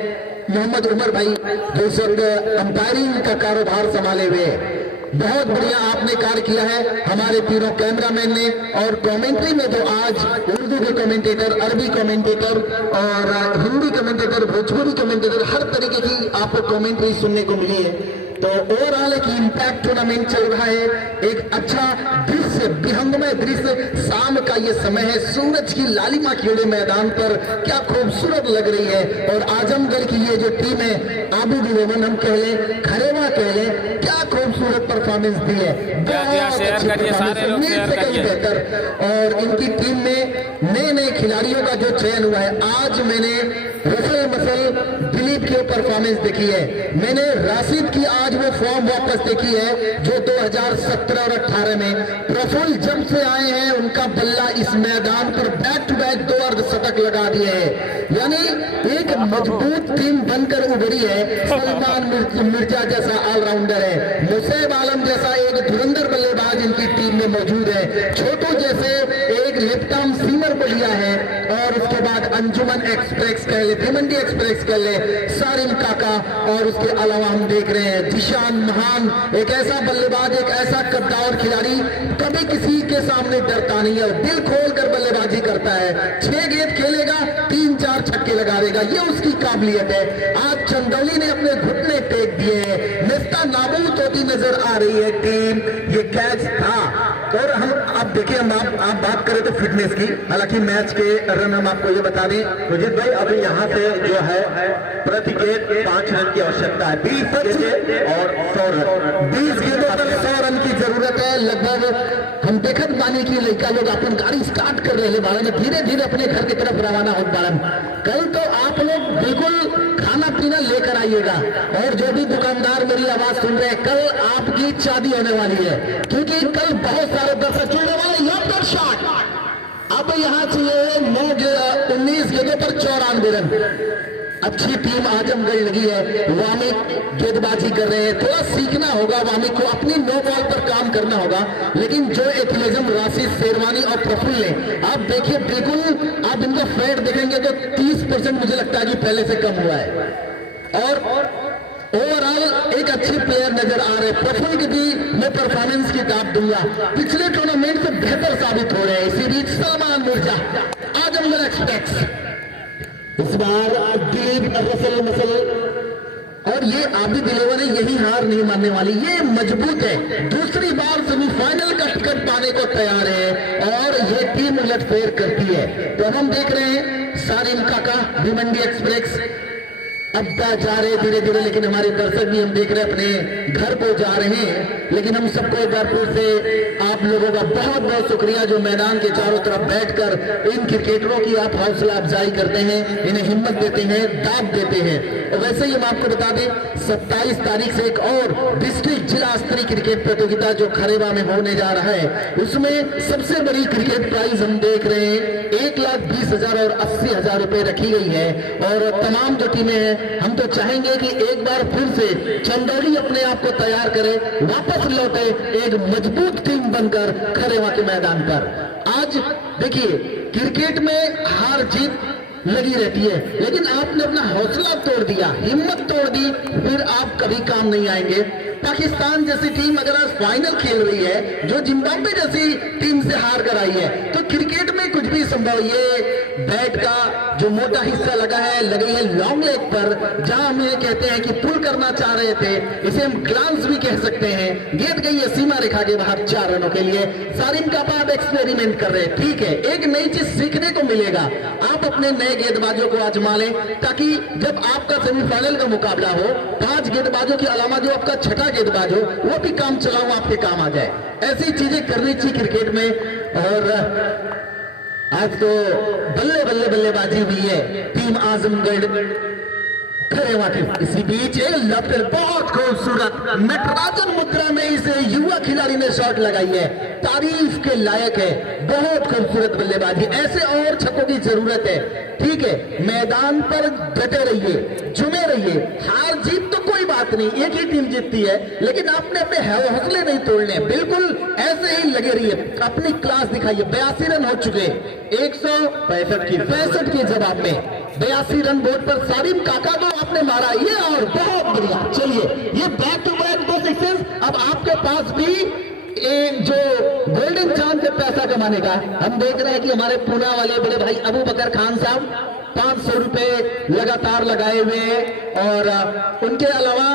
मोहम्मद उमर भाई जो इस वक्त अंपायरिंग का कारोबार संभाले हुए हैं। बहुत बढ़िया आपने कार्य किया है हमारे तीनों कैमरामैन ने। और कमेंट्री में तो आज उर्दू के कमेंटेटर, अरबी कमेंटेटर और हिंदी कमेंटेटर, भोजपुरी कमेंटेटर, हर तरीके की आपको कमेंट्री सुनने को मिली है। तो ओवरऑल एक इम्पैक्ट टूर्नामेंट चल रहा है, एक अच्छा दृश्य, विहंगमय दृश्य। शाम का ये समय है, सूरज की लालिमा खेड़े मैदान पर क्या खूबसूरत लग रही है। और आजमगढ़ की ये जो टीम है, आबिद 11 हम कह लें, खरेवा कह लें, क्या खूबसूरत परफॉर्मेंस दी है, बहुत अच्छी बेहतर। और इनकी टीम में नए नए खिलाड़ियों का जो चयन हुआ है, आज मैंने रफल मसल दिलीप की परफॉर्मेंस देखी है, मैंने राशिद की आज वो फॉर्म वापस देखी है जो 2017 और 18 में। प्रफुल्ल जब से आए हैं उनका बल्ला इस मैदान पर बैक टू बैक 2 अर्धशतक लगा दिए हैं, यानी एक मजबूत टीम बनकर उभरी है। सलमान मिर्जा जैसा ऑलराउंडर है, मुसैब आलम जैसा एक धुरंधर बल्लेबाज इनकी टीम में मौजूद है, छोटू जैसे एक लेफ्ट-आर्म सीमर बलिया है, और उसके बाद अंजुमन एक्सप्रेस कह ले, भिमंडी एक्सप्रेस कह ले, सारिम काका, और उसके अलावा हम देख रहे हैं दिशान महान, एक ऐसा बल्लेबाज, एक ऐसा कद्दावर खिलाड़ी, कभी किसी के सामने डरता नहीं है, दिल खोलकर बल्लेबाजी करता है, 6 गेंद खेलेगा 3-4 छक्के लगा देगा, ये उसकी काबिलियत है। आज चंदौली ने अपने घुटने टेक दिए हैं, निस्ता नाबूद होती नजर आ रही है टीम, ये कैच था। और हम आप देखिए, हम आप बात करें तो फिटनेस की, हालांकि मैच के रन हम आपको ये बता दें सुजीत भाई, अभी यहाँ से जो है प्रति गेंद 5 रन की आवश्यकता है, 20 और 100 रन, 20 गेंदों पर 100 रन की जरूरत है। लगभग हम देखत बानी की लड़का लोग अपन गाड़ी स्टार्ट कर रहे हैं बारह में धीरे धीरे अपने घर की तरफ रवाना हो बारन। कल तो आप लोग बिल्कुल खाना पीना लेकर आइएगा और जो भी दुकानदार मेरी आवाज सुन रहे हैं, कल आपकी शादी होने वाली है क्योंकि कल बहुत सारे दर्शक जुड़ने वाले। यहाँ शॉट अब यहाँ चाहिए 19 गेंदों पर 94 रन। अच्छी टीम आजमगढ़ लगी है, वामिक गेंदबाजी कर रहे हैं, थोड़ा सीखना होगा वामिक को, अपनी नो बॉल पर काम करना होगा। लेकिन जो एथलेटिज्म राशि शेरवानी और प्रफुल्ल ने, आप देखिए बिल्कुल आप इनका फेट देखेंगे तो 30% मुझे लगता है कि पहले से कम हुआ है और ओवरऑल एक अच्छे प्लेयर नजर आ रहे हैं। प्रफुल्ल की भी मैं परफॉर्मेंस की दाद दूंगा, पिछले टूर्नामेंट से बेहतर साबित हो रहे हैं। इसी बीच सलमान मिर्जा आजमगढ़ एक्सप्रेस इस बार दिलीप रसल मसल और ये आबिद दिलेवर ने यही हार नहीं मानने वाली, ये मजबूत है, दूसरी बार सेमीफाइनल का टिकट पाने को तैयार है और ये टीम उलटफेर करती है। तो हम देख रहे हैं सारिम काका भिवंडी एक्सप्रेस अब जा रहे धीरे धीरे, लेकिन हमारे दर्शक भी हम देख रहे हैं अपने घर को जा रहे हैं। लेकिन हम सबको एक बार फिर से आप लोगों का बहुत बहुत शुक्रिया जो मैदान के चारों तरफ बैठकर इन क्रिकेटरों की आप हौसला अफजाई करते हैं, इन्हें हिम्मत देते हैं, दाद देते हैं। और वैसे ही हम आपको बता दें 27 तारीख से एक और डिस्ट्रिक्ट जिला स्तरीय क्रिकेट प्रतियोगिता जो खरेबा में होने जा रहा है, उसमें सबसे बड़ी क्रिकेट प्राइज हम देख रहे हैं 1,20,000 और 80,000 रुपए रखी गई है। और तमाम जो टीमें हैं हम तो चाहेंगे कि एक बार फिर से चंदौली अपने आप को तैयार करे, वापस लौटे एक मजबूत टीम बनकर खरेवा के मैदान पर। आज देखिए क्रिकेट में हार जीत लगी रहती है, लेकिन आपने अपना हौसला तोड़ दिया, हिम्मत तोड़ दी, फिर आप कभी काम नहीं आएंगे। पाकिस्तान जैसी टीम अगर आज फाइनल खेल रही है, जो जिम्बाब्वे जैसी टीम से हार कर आई है, तो क्रिकेट में कुछ भी संभव। ये बैट का जो मोटा हिस्सा लगा है, लगी है लॉन्ग लेग पर, जहां हम ये कहते हैं कि पुल करना चाह रहे थे, इसे हम ग्लांस भी कह सकते हैं। गेंद गई है सीमा रेखा के बाहर 4 रनों के लिए। सारिम का बाद एक्सपेरिमेंट कर रहे हैं, ठीक है, एक नई चीज सीखने को मिलेगा। आप अपने नए गेंदबाजों को आजमा लें ताकि जब आपका सेमीफाइनल का मुकाबला हो, 5 गेंदबाजों के अलावा जो आपका छठा गेंदबाज हो वो भी काम चलाओ, आपके काम आ जाए। ऐसी चीजें करनी चाहिए क्रिकेट में। और आज तो बल्ले बल्ले बल्लेबाजी हुई है टीम आजमगढ़ खरेवा की। इसी बीच लफ्टर बहुत खूबसूरत नटराजन मुद्रा में इस युवा खिलाड़ी ने शॉट लगाई है, तारीफ के लायक है, बहुत खूबसूरत बल्लेबाजी। ऐसे और छक्कों की जरूरत है, ठीक है, मैदान पर डटे रहिए, जुमे रहिए, हार जीत तो कोई बात नहीं, एक ही टीम जीतती है, लेकिन आपने अपने हौसले नहीं तोड़ने, बिल्कुल ऐसे ही लगे रहिए, अपनी क्लास दिखाइए। 82 रन हो चुके, 165 के जवाब में 82 रन बोर्ड पर सारिम काका को आपने मारा, ये और बहुत बढ़िया। चलिए ये बैक टू बैक 2 सिक्सेस, अब आपके पास भी एक जो गोल्डन चांस है पैसा कमाने का। हम देख रहे हैं कि हमारे पूना वाले बड़े भाई अबू बकर खान साहब 500 रुपए लगातार लगाए हुए, और उनके अलावा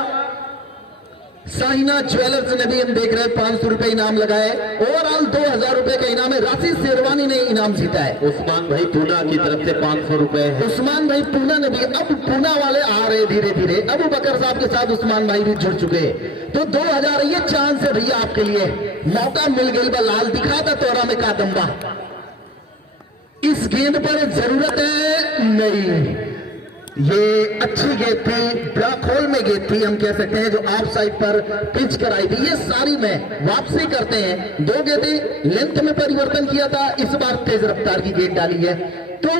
साइना ज्वेलर्स ने भी हम देख रहे हैं 500 रुपए इनाम लगाए। ओवरऑल 2000 रुपए का इनाम है। राशि शेरवानी ने इनाम जीता है। उस्मान भाई पूना की तरफ से 500 रुपए है। उस्मान भाई पूना ने भी, अब पूना वाले आ रहे धीरे धीरे, अबू बकर साहब के साथ उस्मान भाई भी जुड़ चुके हैं। तो 2000 ये चांस है भैया आपके लिए, मौका मिल गई, लाल दिखा था तोरा में कादम्बा। इस गेंद पर जरूरत है नहीं, ये अच्छी गेंद थी, ब्लॉक होल में गेंद थी, हम कह सकते हैं, जो ऑफ साइड पर पिच कराई थी। ये सारी में वापसी करते हैं, 2 गेंदें लेंथ में परिवर्तन किया था, इस बार तेज रफ्तार की गेंद डाली है। तो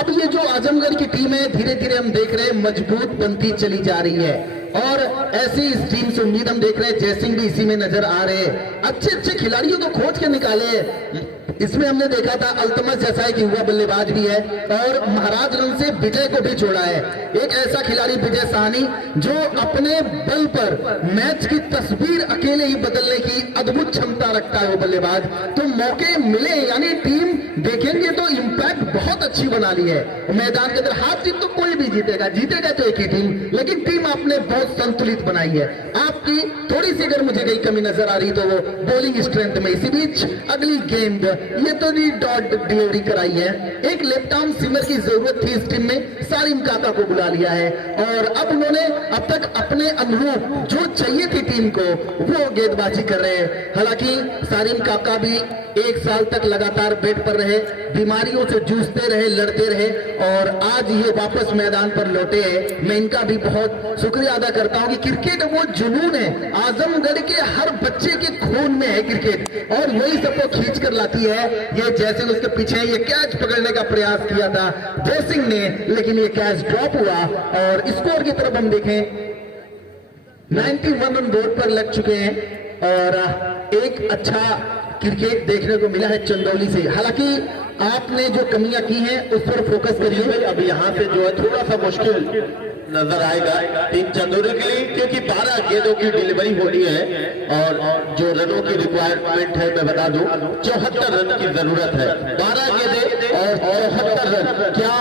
अब ये जो आजमगढ़ की टीम है धीरे धीरे हम देख रहे हैं मजबूत बनती चली जा रही है, और ऐसी इस टीम से उम्मीद हम देख रहे हैं जयसिंह भी इसी में नजर आ रहे हैं। अच्छे अच्छे खिलाड़ियों को खोज के निकाले, इसमें हमने देखा था अल्तमस जैसा एक युवा बल्लेबाज भी है, और महाराजगंज से विजय को भी छोड़ा है, एक ऐसा खिलाड़ी विजय साहनी जो अपने बल पर मैच की तस्वीर अकेले ही बदलने की अद्भुत क्षमता रखता है वो बल्लेबाज। तो मौके मिले, यानी टीम देखेंगे तो इंपैक्ट बहुत अच्छी बना ली है मैदान के अंदर। हार जीत तो कोई भी जीतेगा, जीतेगा तो एक ही टीम, लेकिन टीम आपने बहुत संतुलित बनाई है। आपकी थोड़ी सी अगर मुझे कहीं कमी नजर आ रही तो वो बॉलिंग स्ट्रेंथ में। इसी बीच अगली गेंद ये तो नहीं डॉट डिलीवरी कराई है। एक लेफ्ट आर्म सीमर की जरूरत थी इस टीम में, सालिम काका को बुला लिया है और अब उन्होंने अब तक अपने अनुरूप जो चाहिए थी टीम को वो गेंदबाजी कर रहे हैं। हालांकि सालिम काका भी 1 साल तक लगातार बेड पर रहे, बीमारियों से जूझते रहे, लड़ते रहे और आज ये वापस मैदान पर लौटे हैं। मैं इनका भी बहुत शुक्रिया अदा करता हूं कि क्रिकेट वो जुनून है, आजमगढ़ के हर बच्चे के खून में है क्रिकेट और वही सबको खींच कर लाती है। ये जैसे उसके पीछे ये कैच पकड़ने का प्रयास किया था बोसिंग ने, लेकिन ये कैच ड्रॉप हुआ और स्कोर की तरफ हम देखें 91 रन बोर्ड पर लग चुके हैं और एक अच्छा क्रिकेट देखने को मिला है चंदौली से। हालांकि आपने जो कमियां की हैं उस पर फोकस करिए। अब यहाँ से जो है थोड़ा सा मुश्किल नजर आएगा टीम चंदौली के लिए, क्योंकि 12 गेंदों की डिलीवरी होनी है और जो रनों की रिक्वायरमेंट है मैं बता दूं 74 रन की जरूरत है। 12 गेंदें और 74 रन, क्या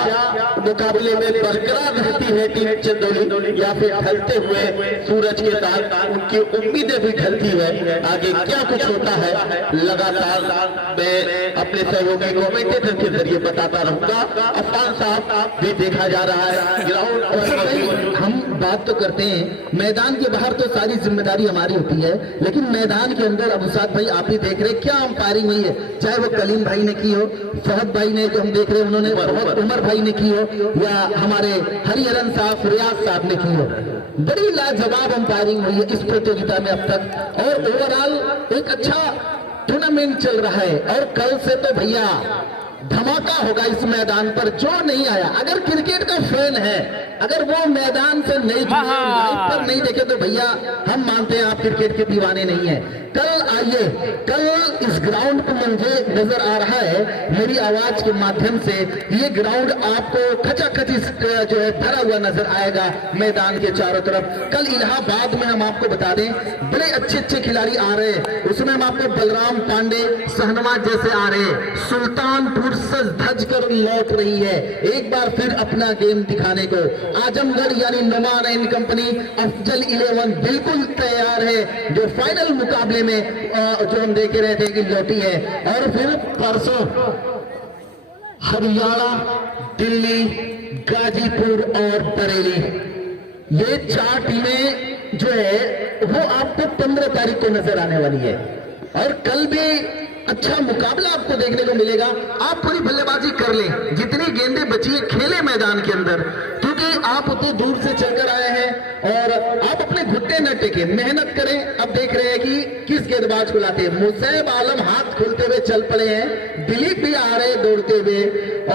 मुकाबले में बरकरार रहती है टीम चंदौली या फिर ढलते हुए सूरज के साथ उनकी उम्मीदें भी ढलती है? आगे क्या कुछ होता है लगातार मैं अपने सहयोगी कमेंटेटर के जरिए बताता रहूंगा। अफान साहब भी देखा जा रहा है ग्राउंड और हम बात तो करते हैं मैदान के बाहर तो सारी जिम्मेदारी हमारी होती है, लेकिन मैदान के अंदर अब उसाद भाई आप ही देख रहे हैं क्या अंपायरिंग हुई है, चाहे वो कलीम भाई ने की हो, फहद भाई ने जो हम देख रहे हैं उन्होंने, उमर भाई ने की हो या हमारे हरिहरन साहब रियाज साहब ने की हो। बड़ी लाजवाब अंपायरिंग हुई है इस प्रतियोगिता में अब तक और ओवरऑल एक अच्छा टूर्नामेंट चल रहा है और कल से तो भैया धमाका होगा इस मैदान पर। जो नहीं आया, अगर क्रिकेट का फैन है, अगर वो मैदान से नहीं जुड़े, लाइव पर नहीं देखे तो भैया हम मानते हैं आप क्रिकेट के दीवाने नहीं है। कल आइए, कल इस ग्राउंड पर मुझे नजर आ रहा है मेरी आवाज के माध्यम से ये ग्राउंड आपको खचाखची जो है भरा हुआ नजर आएगा मैदान के चारों तरफ। कल इलाहाबाद में हम आपको बता दें बड़े अच्छे अच्छे खिलाड़ी आ रहे हैं, उसमें हम आपको बलराम पांडे, शहनवाज जैसे आ रहे हैं। सुल्तानपुर सज धज कर लौट रही है एक बार फिर अपना गेम दिखाने को। आजमगढ़ यानी नुमान एंड कंपनी अफजल 11 बिल्कुल तैयार है जो फाइनल मुकाबले में जो हम देख रहे थे कि लौटी है। और फिर परसों हरियाणा, दिल्ली, गाजीपुर और बरेली, ये 4 टीमें जो है वो आपको 15 तारीख को नजर आने वाली है और कल भी अच्छा मुकाबला आपको देखने को मिलेगा। आप पूरी बल्लेबाजी कर लें, जितनी गेंदें बची है खेले मैदान के अंदर, क्योंकि आप उतनी दूर से चलकर आए हैं और आप अपने घुटने न टेके, मेहनत करें। अब देख रहे हैं कि किस गेंदबाज को लाते हैं। मुसैब आलम हाथ खोलते हुए चल पड़े हैं, दिलीप भी आ रहे हैं दौड़ते हुए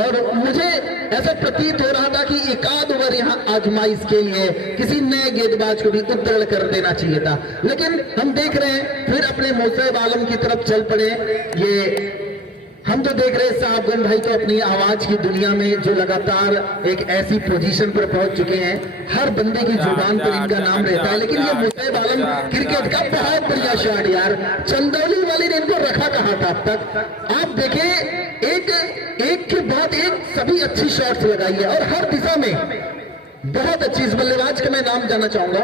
और मुझे ऐसा प्रतीत हो रहा था कि एक आध ओवर यहाँ आजमाइश के लिए किसी नए गेंदबाज को भी उद्धरण कर देना चाहिए था, लेकिन हम देख रहे हैं फिर अपने मुसैब आलम की तरफ चल पड़े। ये हम तो देख रहे हैं साहबगंज भाई तो अपनी आवाज की दुनिया में जो लगातार एक ऐसी पोजीशन पर पहुंच चुके हैं, हर बंदे की जुबान पर इनका नाम रहता है। लेकिन ये मुसैब आलम क्रिकेट का बहुत बढ़िया शॉट यार, चंदौली वाले ने इनको रखा कहां था अब तक। आप देखें एक के बाद एक सभी अच्छी शॉट्स लगाई है और हर दिशा में बहुत अच्छी। इस बल्लेबाज का मैं नाम जानना चाहूंगा,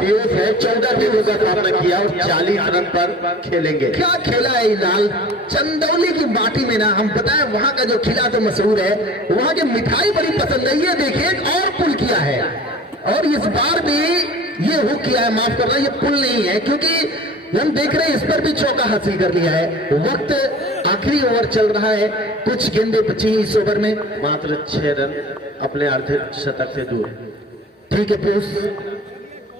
14 गेंदों का सामना किया और 40 रन पर खेलेंगे। क्या खेला है लाल चंदौली की माटी में ना, हम बताएं वहां का जो खिला तो मशहूर है, वहां की मिठाई बड़ी पसंद है। ये देखिए एक और पुल किया है और इस बार भी ये हुक किया है, माफ करना ये पुल नहीं है क्योंकि हम देख रहे हैं इस पर भी चौका हासिल कर लिया है। वक्त आखिरी ओवर चल रहा है, कुछ गेंदें बची इस ओवर में, मात्र 6 रन अपने अर्धशतक से दूर। ठीक है पूस,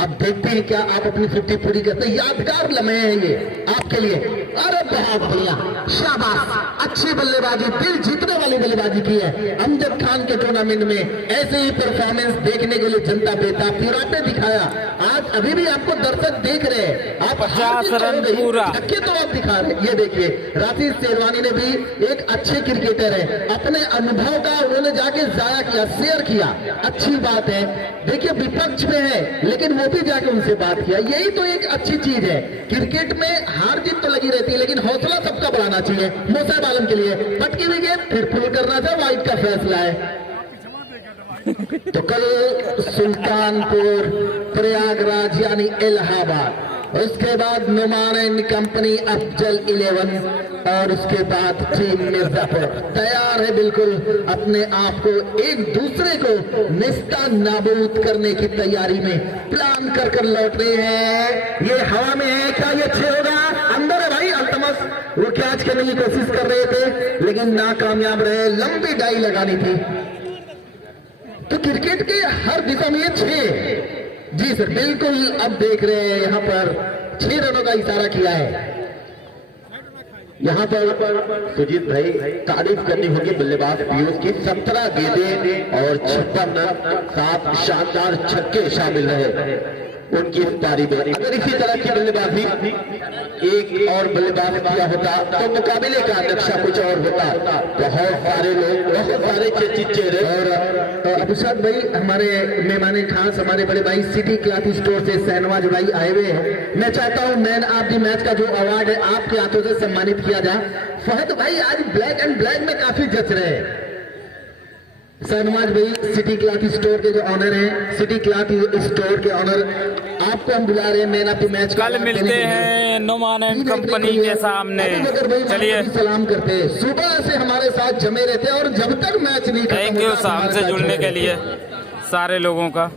अब देखते हैं क्या आप अपनी 50 पूरी करते हैं। यादगार लम्हे हैं ये आपके लिए। अरे बहुत बढ़िया, शाबाश, अच्छी बल्लेबाजी, दिल जीतने वाली बल्लेबाजी की है अमजद खान के टूर्नामेंट में। ऐसे ही परफॉर्मेंस देखने के लिए जनता बेताब थी और आपने दिखाया। आज अभी भी आपको दर्शक देख रहे हैं, आप 50 रन पूरा धक्के तो आप दिखा रहे हैं। ये देखिए राशिद शेरवानी ने भी एक अच्छे क्रिकेटर है, अपने अनुभव का उन्होंने जाके जाया किया, शेयर किया, अच्छी बात है। देखिए विपक्ष में है लेकिन वो भी जाके उनसे बात किया, यही तो एक अच्छी चीज है। क्रिकेट में हार जीत तो लगी रहती है लेकिन हौसला सबका बढ़ाना चाहिए। मुसैब आलम के लिए पटकी हुई गेंद, फिर पुल करना था, वाइड का फैसला है। तो कल सुल्तानपुर, प्रयागराज यानी इलाहाबाद उसके बाद नुमान एंड कंपनी अफजल 11 और उसके बाद टीम मिर्जापुर तैयार है बिल्कुल अपने आप को एक दूसरे को निस्ता नाबूद करने की तैयारी में प्लान कर लौट रहे हैं। ये हवा में है, क्या ये 6 होगा? अंदर है भाई। अल्तमस वो कैच करने की कोशिश कर रहे थे लेकिन नाकामयाब रहे, लंबी डाई लगानी थी। तो क्रिकेट के हर दिशा में ये 6 जी सर बिल्कुल। अब देख रहे हैं यहाँ पर 6 रनों का इशारा किया है। यहाँ पर सुजीत भाई तारीफ करनी होगी बल्लेबाज पीयूष की। 17 गेंदे और 56 रन, 7 शानदार छक्के शामिल रहे उनकी इस पारी में। अगर इसी तरह की बल्लेबाजी एक और बल्लेबाज किया होता तो मुकाबले का नक्शा कुछ और होता। बहुत सारे लोग, बहुत सारे चेहरे। और अभिषेक भाई हमारे मेहमान खास हमारे बड़े भाई सिटी क्लॉथ स्टोर से शहनवाज भाई आए हुए हैं। मैं चाहता हूं मैन ऑफ द मैच का जो अवार्ड है आपके हाथों से सम्मानित किया जाए। फहद भाई आज ब्लैक एंड ब्लैक में काफी जच रहे हैं। शहनवाज भाई सिटी क्लॉथ स्टोर के जो ऑनर हैं, सिटी क्लॉथ स्टोर के ऑनर, आपको हम बुला रहे हैं मैन ऑफ द मैच। कल मिलते हैं नुमान एंड कंपनी के सामने। चलिए सलाम करते हैं, सुबह से हमारे साथ जमे रहते हैं और जब तक मैच नहीं। थैंक यू हमसे जुड़ने के लिए सारे लोगों का।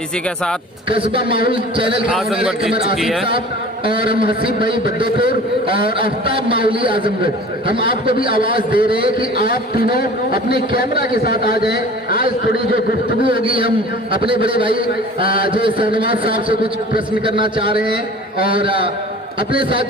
इसी के साथ कस्बा माहौल चैनल आजमगढ़ जीत चुकी है और हम हसीब भाई बद्दोपुर और आफ्ताब माउली आजमगढ़ हम आपको भी आवाज दे रहे हैं कि आप तीनों अपने कैमरा के साथ आ जाएं। आज थोड़ी जो गुफ्तगू होगी हम अपने बड़े भाई जो शहनवाज साहब से कुछ प्रश्न करना चाह रहे हैं और अपने साथ